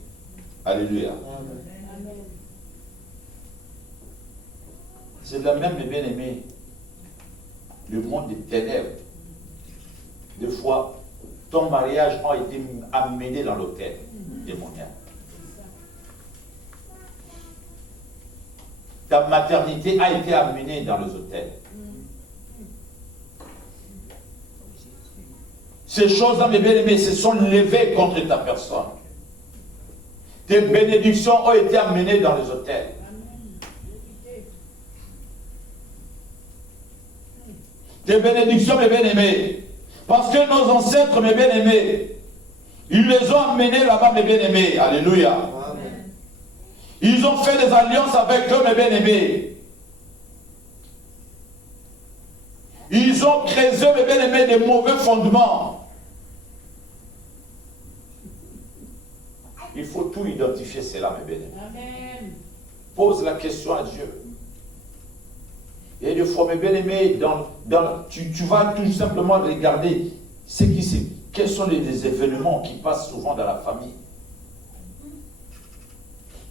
Alléluia. C'est de la même, mes bien-aimés, le monde des ténèbres. Des fois, ton mariage a été amené dans l'autel démoniaque. Ta maternité a été amenée dans les hôtels. Ces choses-là, mes bien-aimés, se sont levées contre ta personne. Tes bénédictions ont été amenées dans les hôtels. Tes bénédictions, mes bien-aimés, parce que nos ancêtres, mes bien-aimés, ils les ont amenés là-bas, mes bien-aimés. Alléluia. Amen. Ils ont fait des alliances avec eux, mes bien-aimés. Ils ont creusé, mes bien-aimés, des mauvais fondements. Il faut tout identifier cela, mes bien-aimés. Amen. Pose la question à Dieu. Et des fois, mes bien-aimés, tu vas tout simplement regarder quels sont les événements qui passent souvent dans la famille.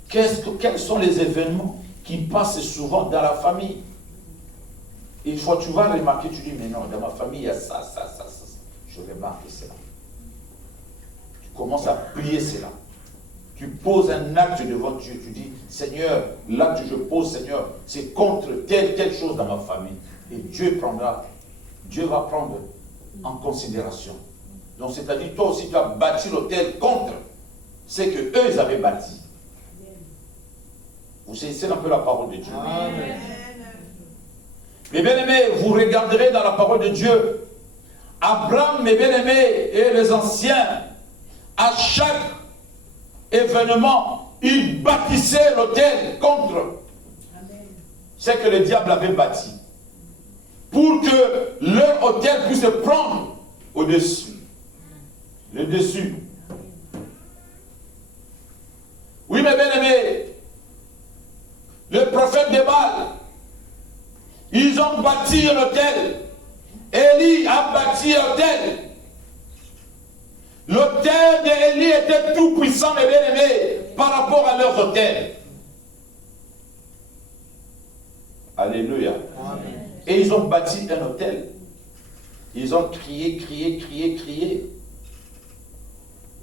Quels sont les événements qui passent souvent dans la famille? Et une fois, tu vas remarquer, tu dis, mais non, dans ma famille, il y a ça. Je remarque cela. Tu commences à prier cela. Tu poses un acte devant Dieu. Tu dis, Seigneur, l'acte que je pose, Seigneur, c'est contre telle chose dans ma famille. Et Dieu va prendre en considération. Donc, c'est-à-dire, toi aussi, tu as bâti l'autel contre ce qu'eux, ils avaient bâti. Vous saisissez un peu la parole de Dieu. Amen. Mes bien-aimés, vous regarderez dans la parole de Dieu. Abraham, mes bien-aimés, et les anciens, à chaque événement, ils bâtissaient l'autel contre ce que le diable avait bâti. Pour que leur autel puisse prendre au-dessus. Le dessus. Oui, mes bien-aimés, le prophète de Baal, ils ont bâti l'autel. Élie a bâti l'autel. L'autel d'Élie était tout puissant, mes bien-aimés, par rapport à leurs autels. Alléluia. Amen. Et ils ont bâti un autel. Ils ont crié.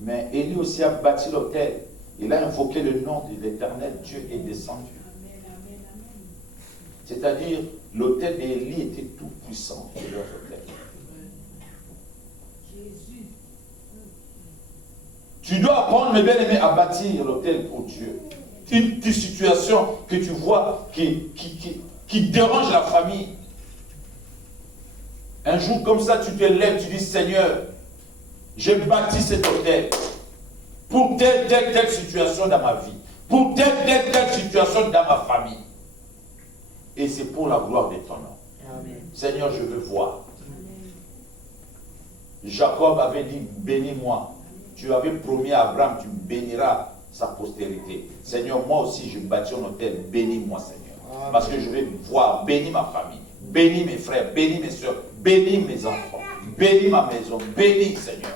Mais Élie aussi a bâti l'autel. Il a invoqué le nom de l'Éternel. Dieu est descendu. C'est-à-dire, l'autel d'Élie était tout puissant de leur autel. Tu dois apprendre, mes bien-aimés, à bâtir l'autel pour Dieu. Une petite situation que tu vois qui dérange la famille. Un jour comme ça, tu te lèves, tu dis, Seigneur, j'ai bâti cet autel pour telle situation dans ma vie, pour telle situation dans ma famille. Et c'est pour la gloire de ton nom. Amen. Seigneur, je veux voir. Amen. Jacob avait dit, bénis-moi. Tu avais promis à Abraham, tu béniras sa postérité. Seigneur, moi aussi, je bâtis un autel. Bénis-moi, Seigneur. Amen. Parce que je vais voir. Bénis ma famille. Bénis mes frères. Bénis mes soeurs. Bénis mes enfants. Bénis ma maison. Bénis, Seigneur.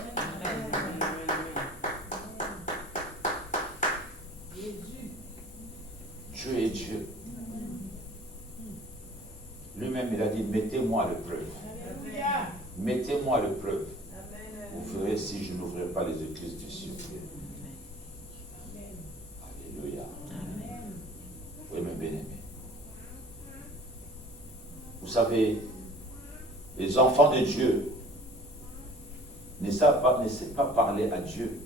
Dieu est Dieu. Lui-même, il a dit, mettez-moi à l'épreuve. Mettez-moi à l'épreuve. Vous verrez si je n'ouvrirai pas les écluses du ciel. Alléluia. Oui, mes bien-aimés. Vous savez, les enfants de Dieu ne savent pas parler à Dieu.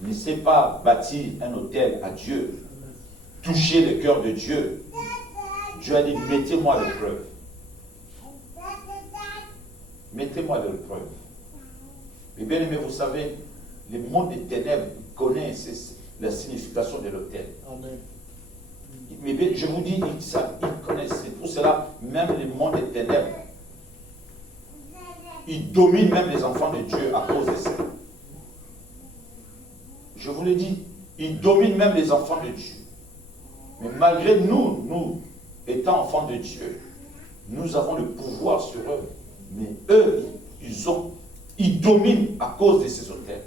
Ne savent pas bâtir un autel à Dieu. Toucher le cœur de Dieu. Dieu a dit, mettez-moi à l'épreuve. Mettez-moi à l'épreuve. Mais bien aimé, vous savez, le monde des ténèbres connaît la signification de l'autel. Mais bien, je vous dis, ils connaissent. C'est pour cela, même le monde des ténèbres, ils dominent même les enfants de Dieu à cause de ça. Je vous le dis, ils dominent même les enfants de Dieu. Mais malgré nous étant enfants de Dieu, nous avons le pouvoir sur eux. Mais eux, ils dominent à cause de ces autels.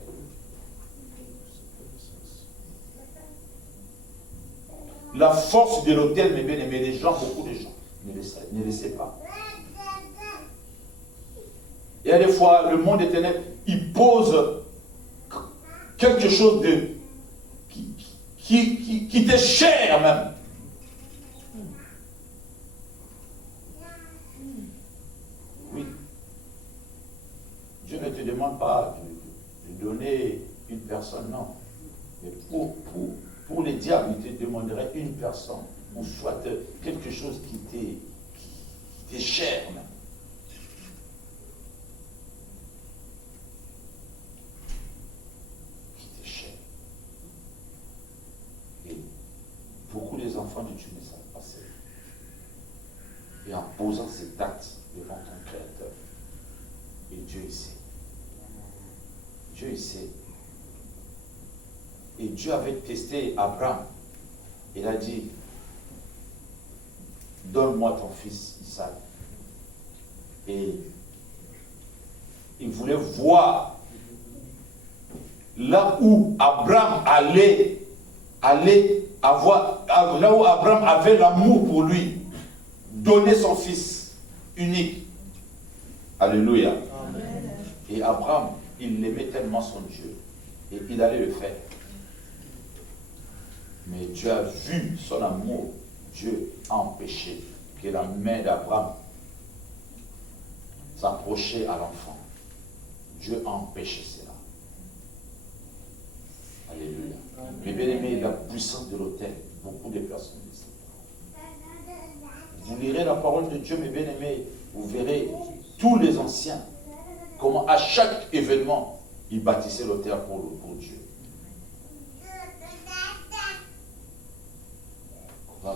La force de l'autel, mes bien-aimés, beaucoup de gens ne le savent pas. Et à des fois, le monde des ténèbres, il pose quelque chose qui t'est cher même. Oui. Dieu ne te demande pas de donner une personne, non. Mais pour les diables, il te demanderait une personne, ou soit quelque chose qui t'est cher même. enfants de Dieu ne savent pas servir. Et en posant cet acte devant ton Créateur, et Dieu il sait. Dieu il sait. Et Dieu avait testé Abraham. Il a dit, donne-moi ton fils Isaac. Et il voulait voir là où Abraham allait avoir, là où Abraham avait l'amour pour lui, donner son fils unique. Alléluia. Amen. Et Abraham, il aimait tellement son Dieu. Et il allait le faire. Mais Dieu a vu son amour. Dieu a empêché que la main d'Abraham s'approchait à l'enfant. Dieu a empêché cela. Alléluia. Mais bien aimé, la puissance de l'autel, beaucoup de personnes disent. Vous lirez la parole de Dieu, mes bien-aimés, vous verrez tous les anciens, comment à chaque événement, ils bâtissaient l'autel pour Dieu.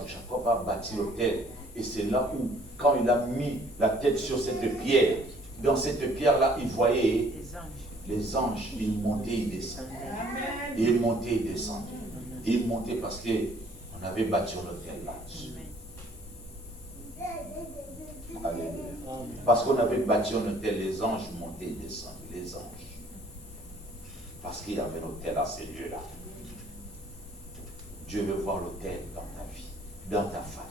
Jacob a bâti l'autel, et c'est là où, quand il a mis la tête sur cette pierre, dans cette pierre-là, il voyait les anges, ils montaient, ils descendaient. Et ils montaient, ils descendaient. Et ils montaient parce qu'on avait bâti l'autel là-dessus. Alléluia. Parce qu'on avait bâti un hôtel, les anges montaient et descendaient, les anges. Parce qu'il y avait l'hôtel à ces lieux-là. Dieu veut voir l'hôtel dans ta vie, dans ta famille,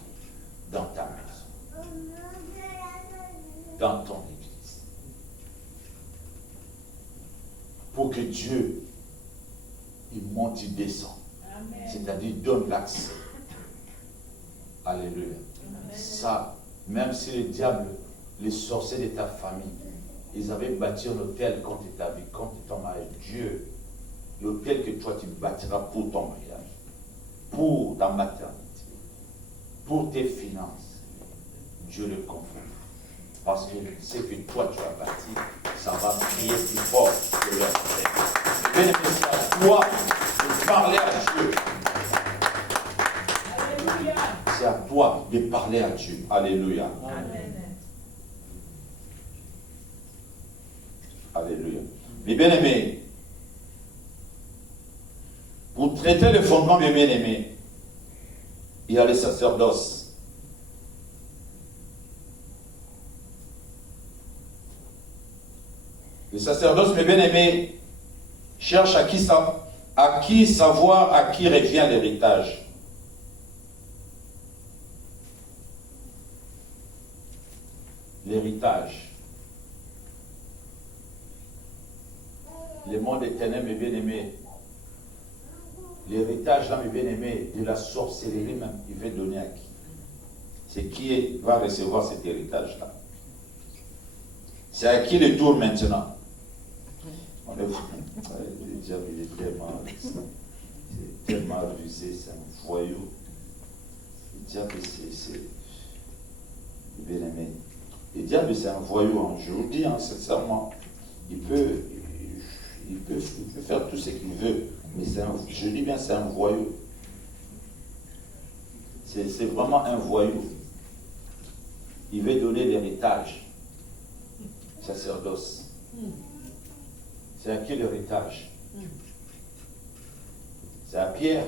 dans ta maison, dans ton église. Pour que Dieu, il monte, il descend. C'est-à-dire, donne l'accès. Alléluia. Ça, même si le diable, les sorciers de ta famille, ils avaient bâti un hôtel contre ta vie, contre ton mariage. Dieu, l'hôtel que toi tu bâtiras pour ton mariage, pour ta maternité, pour tes finances, Dieu le confond. Parce que ce que toi tu as bâti, ça va crier plus fort que leur frère. Bien aimé, c'est à toi de parler à Dieu. Alléluia. C'est à toi de parler à Dieu. Alléluia. Amen. Alléluia. Mais bien aimé, pour traiter le fondement, bien aimé, il y a le sacerdoce. Le sacerdoce, mes bien-aimés, cherche à qui savoir à qui revient l'héritage. L'héritage. Le monde éternel, mes bien-aimés, l'héritage, là, mes bien-aimés, de la sorcellerie même, il veut donner à qui? C'est qui va recevoir cet héritage-là? C'est à qui le tour maintenant? On est... Le diable, il est tellement rusé, c'est un voyou. Le diable, c'est bien-aimé. Le diable, c'est un voyou, hein. Je vous dis, hein, sincèrement, il peut faire tout ce qu'il veut, mais je dis bien, c'est un voyou. C'est vraiment un voyou. Il veut donner l'héritage. Sacerdoce. C'est à qui l'héritage? C'est à Pierre.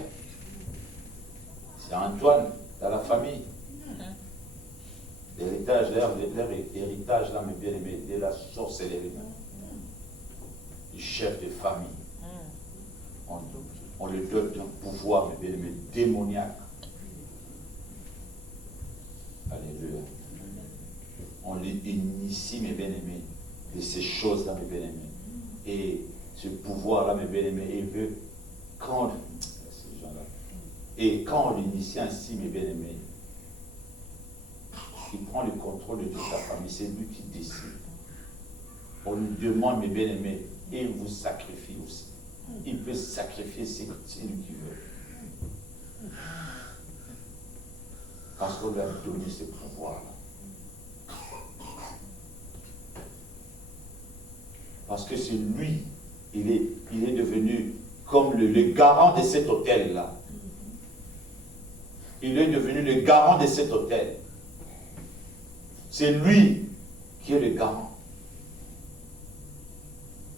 C'est à Antoine, dans la famille. L'héritage, l'héritage, là, mes bien-aimés, de la sorcellerie. Du chef de famille. On lui donne un pouvoir, mes bien-aimés, démoniaque. Alléluia. On lui initie, mes bien-aimés, de ces choses-là, mes bien-aimés. Et ce pouvoir-là, mes bien-aimés, il veut, quand on l'initie ainsi, mes bien-aimés, il prend le contrôle de toute la famille, c'est lui qui décide. On lui demande, mes bien-aimés, et il vous sacrifie aussi. Il peut sacrifier c'est lui qui veut. Parce qu'on lui a donné ce pouvoir-là. Parce que c'est lui, il est devenu comme le garant de cet hôtel-là. il est devenu le garant de cet hôtel. C'est lui qui est le garant.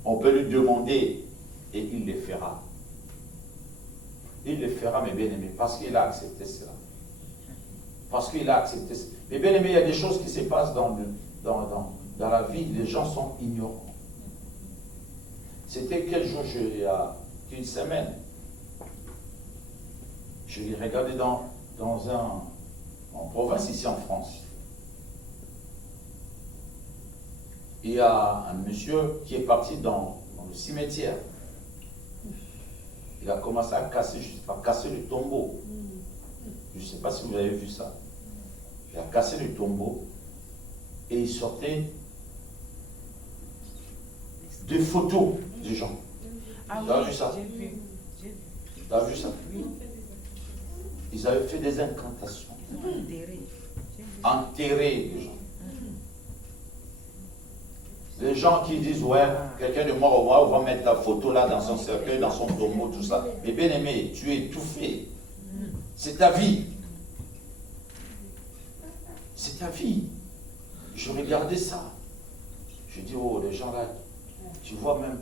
On peut lui demander et il le fera. Il le fera, mes bien-aimés, parce qu'il a accepté cela. Parce qu'il a accepté cela. Mais bien-aimés, il y a des choses qui se passent dans la vie, les gens sont ignorants. C'était quel jour, il y a une semaine, je l'ai regardé en province ici en France. Il y a un monsieur qui est parti dans le cimetière. Il a commencé à casser le tombeau. Je ne sais pas si vous avez vu ça. Il a cassé le tombeau et il sortait des photos des gens. Ah Tu as oui, vu ça? j'ai vu. Tu as vu ça? Oui. Ils avaient fait des incantations. Enterré. Enterrer les gens. Les gens qui disent, ouais, quelqu'un de mort au moins, on va mettre ta photo là dans son cercueil, dans son tombeau, tout ça. Mais bien aimé, tu es étouffé. C'est ta vie. C'est ta vie. Je regardais ça. Je dis, oh, les gens là, tu vois même.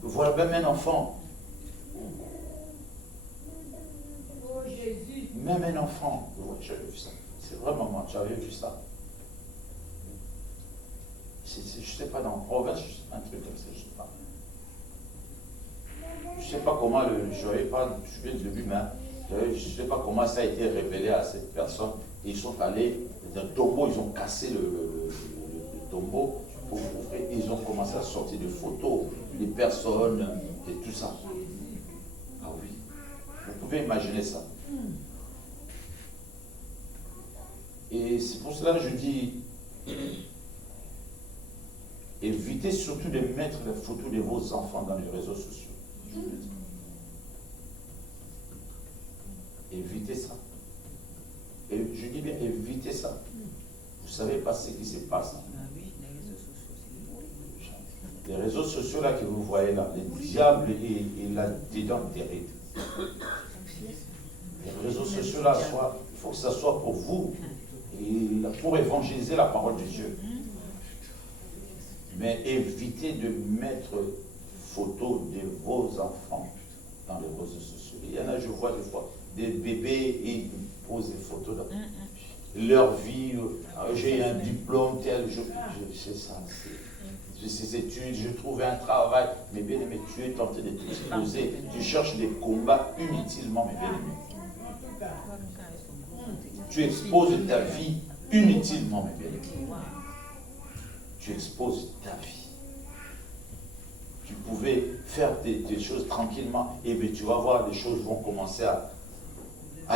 Voilà même un enfant. Oh Jésus. Même un enfant. Ouais, j'avais vu ça. C'est vraiment moi, j'avais vu ça. Je ne sais pas, dans le province, un truc comme ça, je ne sais pas. Je ne sais pas comment, je n'avais pas suivi le début, mais je ne sais pas comment ça a été révélé à cette personne. Ils sont allés dans le tombeau, ils ont cassé le tombeau pour ouvrir. Ils ont commencé à sortir des photos, des personnes et tout ça. Ah oui, vous pouvez imaginer ça. Et c'est pour cela que je dis, évitez surtout de mettre les photos de vos enfants dans les réseaux sociaux. Évitez ça. Et je dis bien, évitez ça. Vous ne savez pas ce qui se passe. Ah oui, les réseaux sociaux, c'est Les réseaux sociaux là que vous voyez là, le diable est là-dedans terrible. Les réseaux sociaux là, il faut que ça soit pour vous, et pour évangéliser la parole de Dieu. Mais évitez de mettre photos de vos enfants dans les réseaux sociaux. Il y en a, je vois des fois, des bébés, et ils posent des photos dans leur vie. J'ai un diplôme tel, c'est ça. J'ai ces études, je trouve un travail. Mais bien aimé, tu es tenté de t'exposer. Tu cherches des combats inutilement, mes bien aimés. Tu exposes ta vie inutilement, mes bien aimés. Tu exposes ta vie. Tu pouvais faire des choses tranquillement, et bien tu vas voir, les choses vont commencer à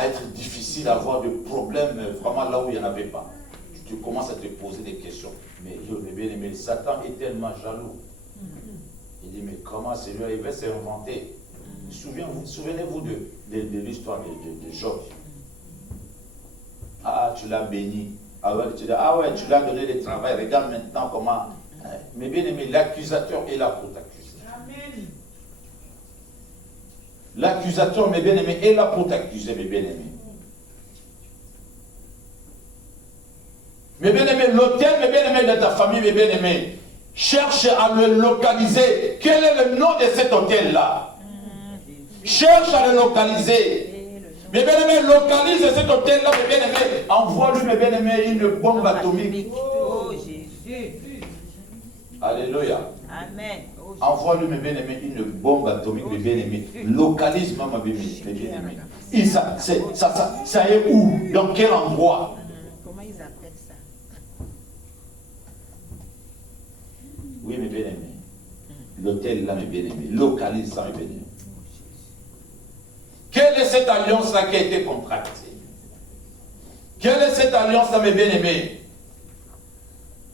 être difficiles, à avoir des problèmes vraiment là où il n'y en avait pas. Tu commences à te poser des questions. Mais bien aimé, Satan est tellement jaloux. Il dit, mais comment celui-là, il va s'inventer? Souvenez-vous de l'histoire de Job. Ah, tu l'as béni. Ah ouais, tu l'as donné le travail. Regarde maintenant comment. Mais bien aimé, l'accusateur est là pour t'accuser. Amen. L'accusateur, mes bien aimés, est là pour t'accuser, mes bien aimés. Mes bien aimés, l'hôtel, mes bien aimés de ta famille, mes bien aimés, cherche à le localiser. Quel est le nom de cet hôtel-là? Cherche à le localiser. Mes bien-aimés, localise cet hôtel-là, mes bien-aimés. Envoie-lui, mes bien-aimés, une bombe atomique. Oh Jésus. Alléluia. Amen. Oh, Envoie-lui, mes bien-aimés, une bombe atomique, mes bien-aimés. Localise, mes bien-aimés. Et ça est où? Dans quel endroit? Comment ils appellent ça? Oui, mes bien-aimés. L'hôtel-là, mes bien-aimés. Localise ça, mes bien-aimés. Quelle est cette alliance-là qui a été contractée? Quelle est cette alliance-là, mes bien-aimés?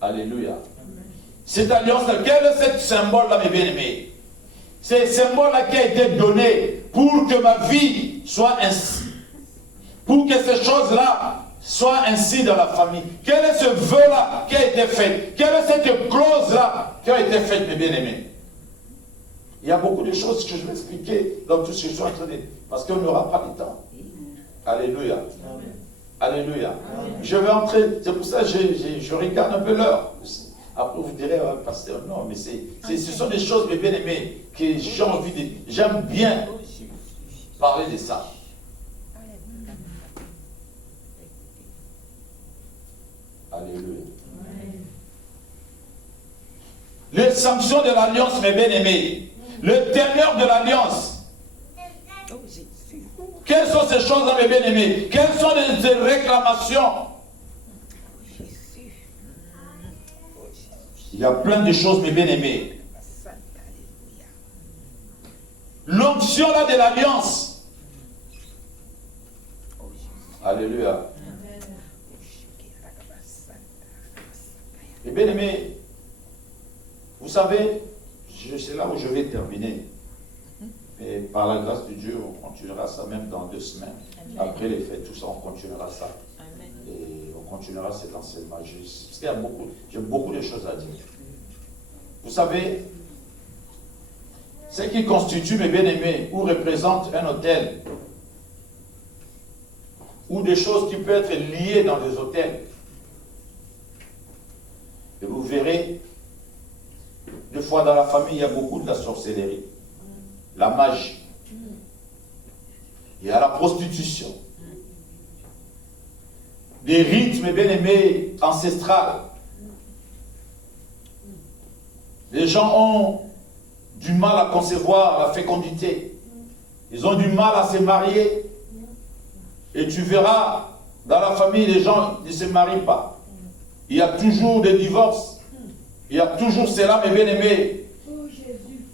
Alléluia. Cette alliance-là, quel est ce symbole-là, mes bien-aimés? C'est ce symbole-là qui a été donné pour que ma vie soit ainsi. Pour que ces choses-là soient ainsi dans la famille. Quel est ce vœu-là qui a été fait? Quelle est cette clause-là qui a été faite, mes bien-aimés? Il y a beaucoup de choses que je vais expliquer dans tout ce que je suis en train de dire, parce qu'on n'aura pas le temps. Alléluia. Amen. Alléluia. Amen. Je vais entrer, c'est pour ça que je regarde un peu l'heure. Après vous direz, oh, pasteur, non, mais ce sont des choses, mes bien-aimés, que j'ai envie de... J'aime bien Oh Jésus. parler de ça. Alléluia. Les sanctions de l'alliance, mes bien-aimés. Le teneur de l'alliance. Oh Jésus. Quelles sont ces choses-là, mes bien-aimés? Quelles sont ces réclamations? Jésus. Oh Jésus. Il y a plein de choses, mes bien-aimés. Alléluia. L'onction là de l'alliance. Oh Jésus. Alléluia. Mes bien-aimés, vous savez, c'est là où je vais terminer. Et par la grâce de Dieu, on continuera ça même dans 2 semaines. Amen. Après les fêtes, tout ça, on continuera ça. Amen. Et on continuera cet enseignement. Parce qu'il y a j'ai beaucoup de choses à dire. Vous savez, ce qui constitue, mes bien-aimés, ou représente un hôtel, ou des choses qui peuvent être liées dans des hôtels. Et vous verrez, des fois dans la famille, il y a beaucoup de la sorcellerie, la magie, il y a la prostitution, des rythmes bien-aimés ancestrales. Les gens ont du mal à concevoir la fécondité. Ils ont du mal à se marier. Et tu verras, dans la famille, les gens ne se marient pas. Il y a toujours des divorces. Il y a toujours cela, mes bien-aimés. Oh Jésus.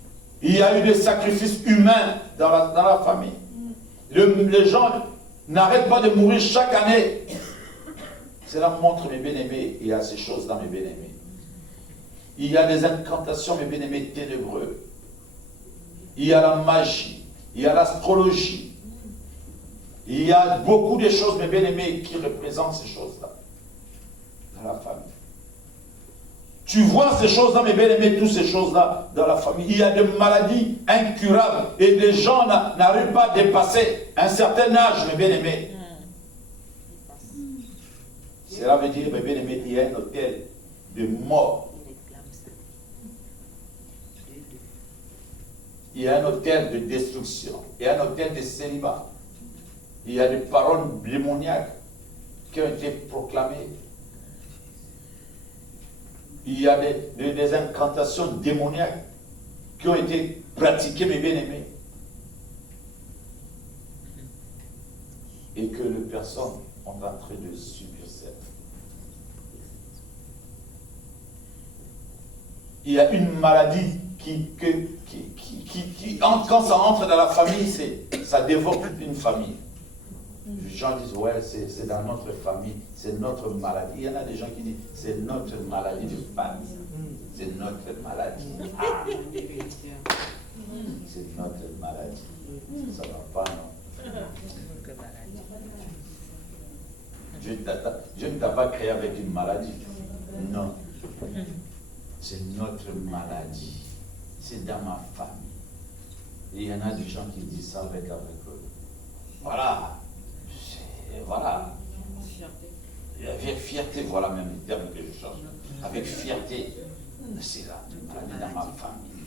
Il y a eu des sacrifices humains dans la famille. Les gens n'arrêtent pas de mourir chaque année. Cela montre, mes bien-aimés, il y a ces choses-là, mes bien-aimés. Il y a des incantations, mes bien-aimés, ténébreux. Il y a la magie. Il y a l'astrologie. Il y a beaucoup de choses, mes bien-aimés, qui représentent ces choses-là dans la famille. Tu vois ces choses-là, mes bien-aimés, toutes ces choses-là dans la famille. Il y a des maladies incurables et les gens n'arrivent pas à dépasser un certain âge, mes bien-aimés. Cela veut dire, mes bien-aimés, il y a un hôtel de mort. Il y a un hôtel de destruction. Il y a un hôtel de célibat. Il y a des paroles démoniaques qui ont été proclamées. Il y a des incantations démoniaques qui ont été pratiquées, mes bien-aimés. Et que les personnes ont en train de subir ça. Il y a une maladie quand ça entre dans la famille, ça dévore toute une famille. Les gens disent, ouais, c'est dans notre famille, c'est notre maladie. Il y en a des gens qui disent, c'est notre maladie de famille. C'est notre maladie. Ah. C'est notre maladie. Ça ne va pas, non? Dieu ne t'a pas créé avec une maladie. Non. C'est notre maladie. C'est dans ma famille. Et il y en a des gens qui disent ça avec eux. Voilà. Voilà. Avec fierté, voilà même le terme que je cherche. Avec fierté. C'est là. Maladie dans ma famille.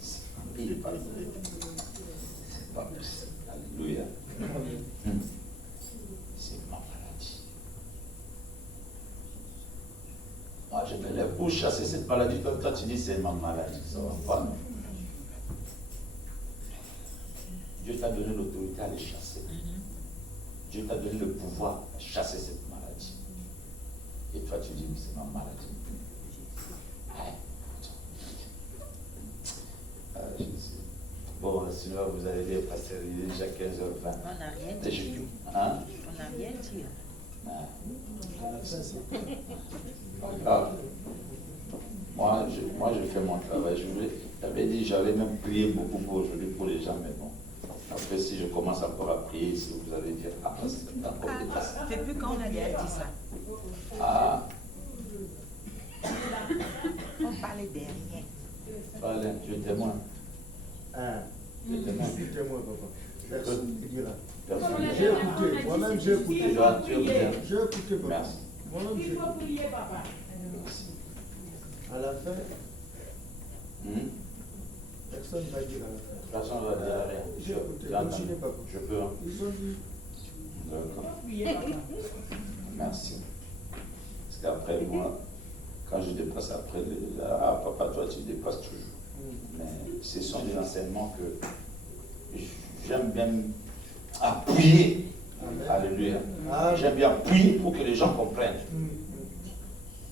C'est pas possible. C'est pas possible. Alléluia. C'est ma maladie. Moi, je me lève pour chasser cette maladie. Comme toi, tu dis, c'est ma maladie. Ça va pas, non? Dieu t'a donné l'autorité à les chasser. Dieu t'a donné le pouvoir à chasser cette maladie. Et toi, tu dis, c'est ma maladie. Bon, sinon, vous allez dire, pasteur, il est déjà 15h20. On n'a rien dit. Hein? On n'a rien dit. Pas grave. Moi, je fais mon travail. J'avais dit, j'allais même prier beaucoup pour aujourd'hui pour les gens, mais bon. Après, si je commence encore à prier, si vous allez dire, ah, c'est encore dépassé. C'est plus quand on a déjà dit ça. Ah, On parlait de rien. voilà, tu es témoin. Ah, Tu es témoin. je suis témoin, papa. Personne ne dira. Personne. J'ai écouté. Moi-même, j'ai écouté. Tu dois bien. J'ai écouté, papa. Merci. Moi-même, j'ai Il faut écouté. prier, papa. Merci. À la fin, Hmm? personne ne va dire à la fin. Personne ne va dire rien. J'ai écouté. J'ai entendu. Continuez, papa. Je peux. Hein? Ils ont dit. D'accord. Priez, papa. Merci. Parce qu'après, moi, quand je dépasse après, ah, papa, toi, tu dépasses toujours. Mais ce sont des enseignements que j'aime bien appuyer. Amen. Alléluia. Amen. J'aime bien appuyer pour que les gens comprennent. Mm, mm.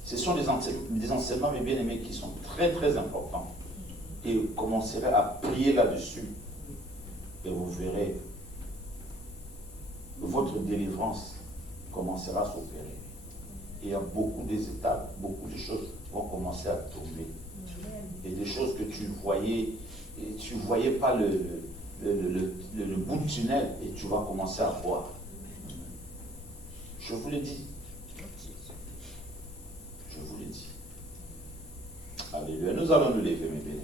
Ce sont des enseignements, mes bien-aimés, qui sont très, très importants. Et vous commencerez à prier là-dessus. Et vous verrez, votre délivrance commencera à s'opérer. Et il y a beaucoup d'étapes, beaucoup de choses vont commencer à tomber. Et des choses que tu voyais, et tu ne voyais pas le bout du tunnel, et tu vas commencer à voir. Je vous le dis. Je vous le dis. Alléluia. Nous allons nous lever, mes bien-aimés.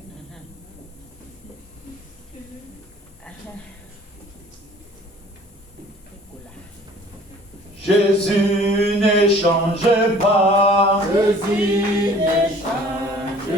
Jésus ne change pas. Jésus ne change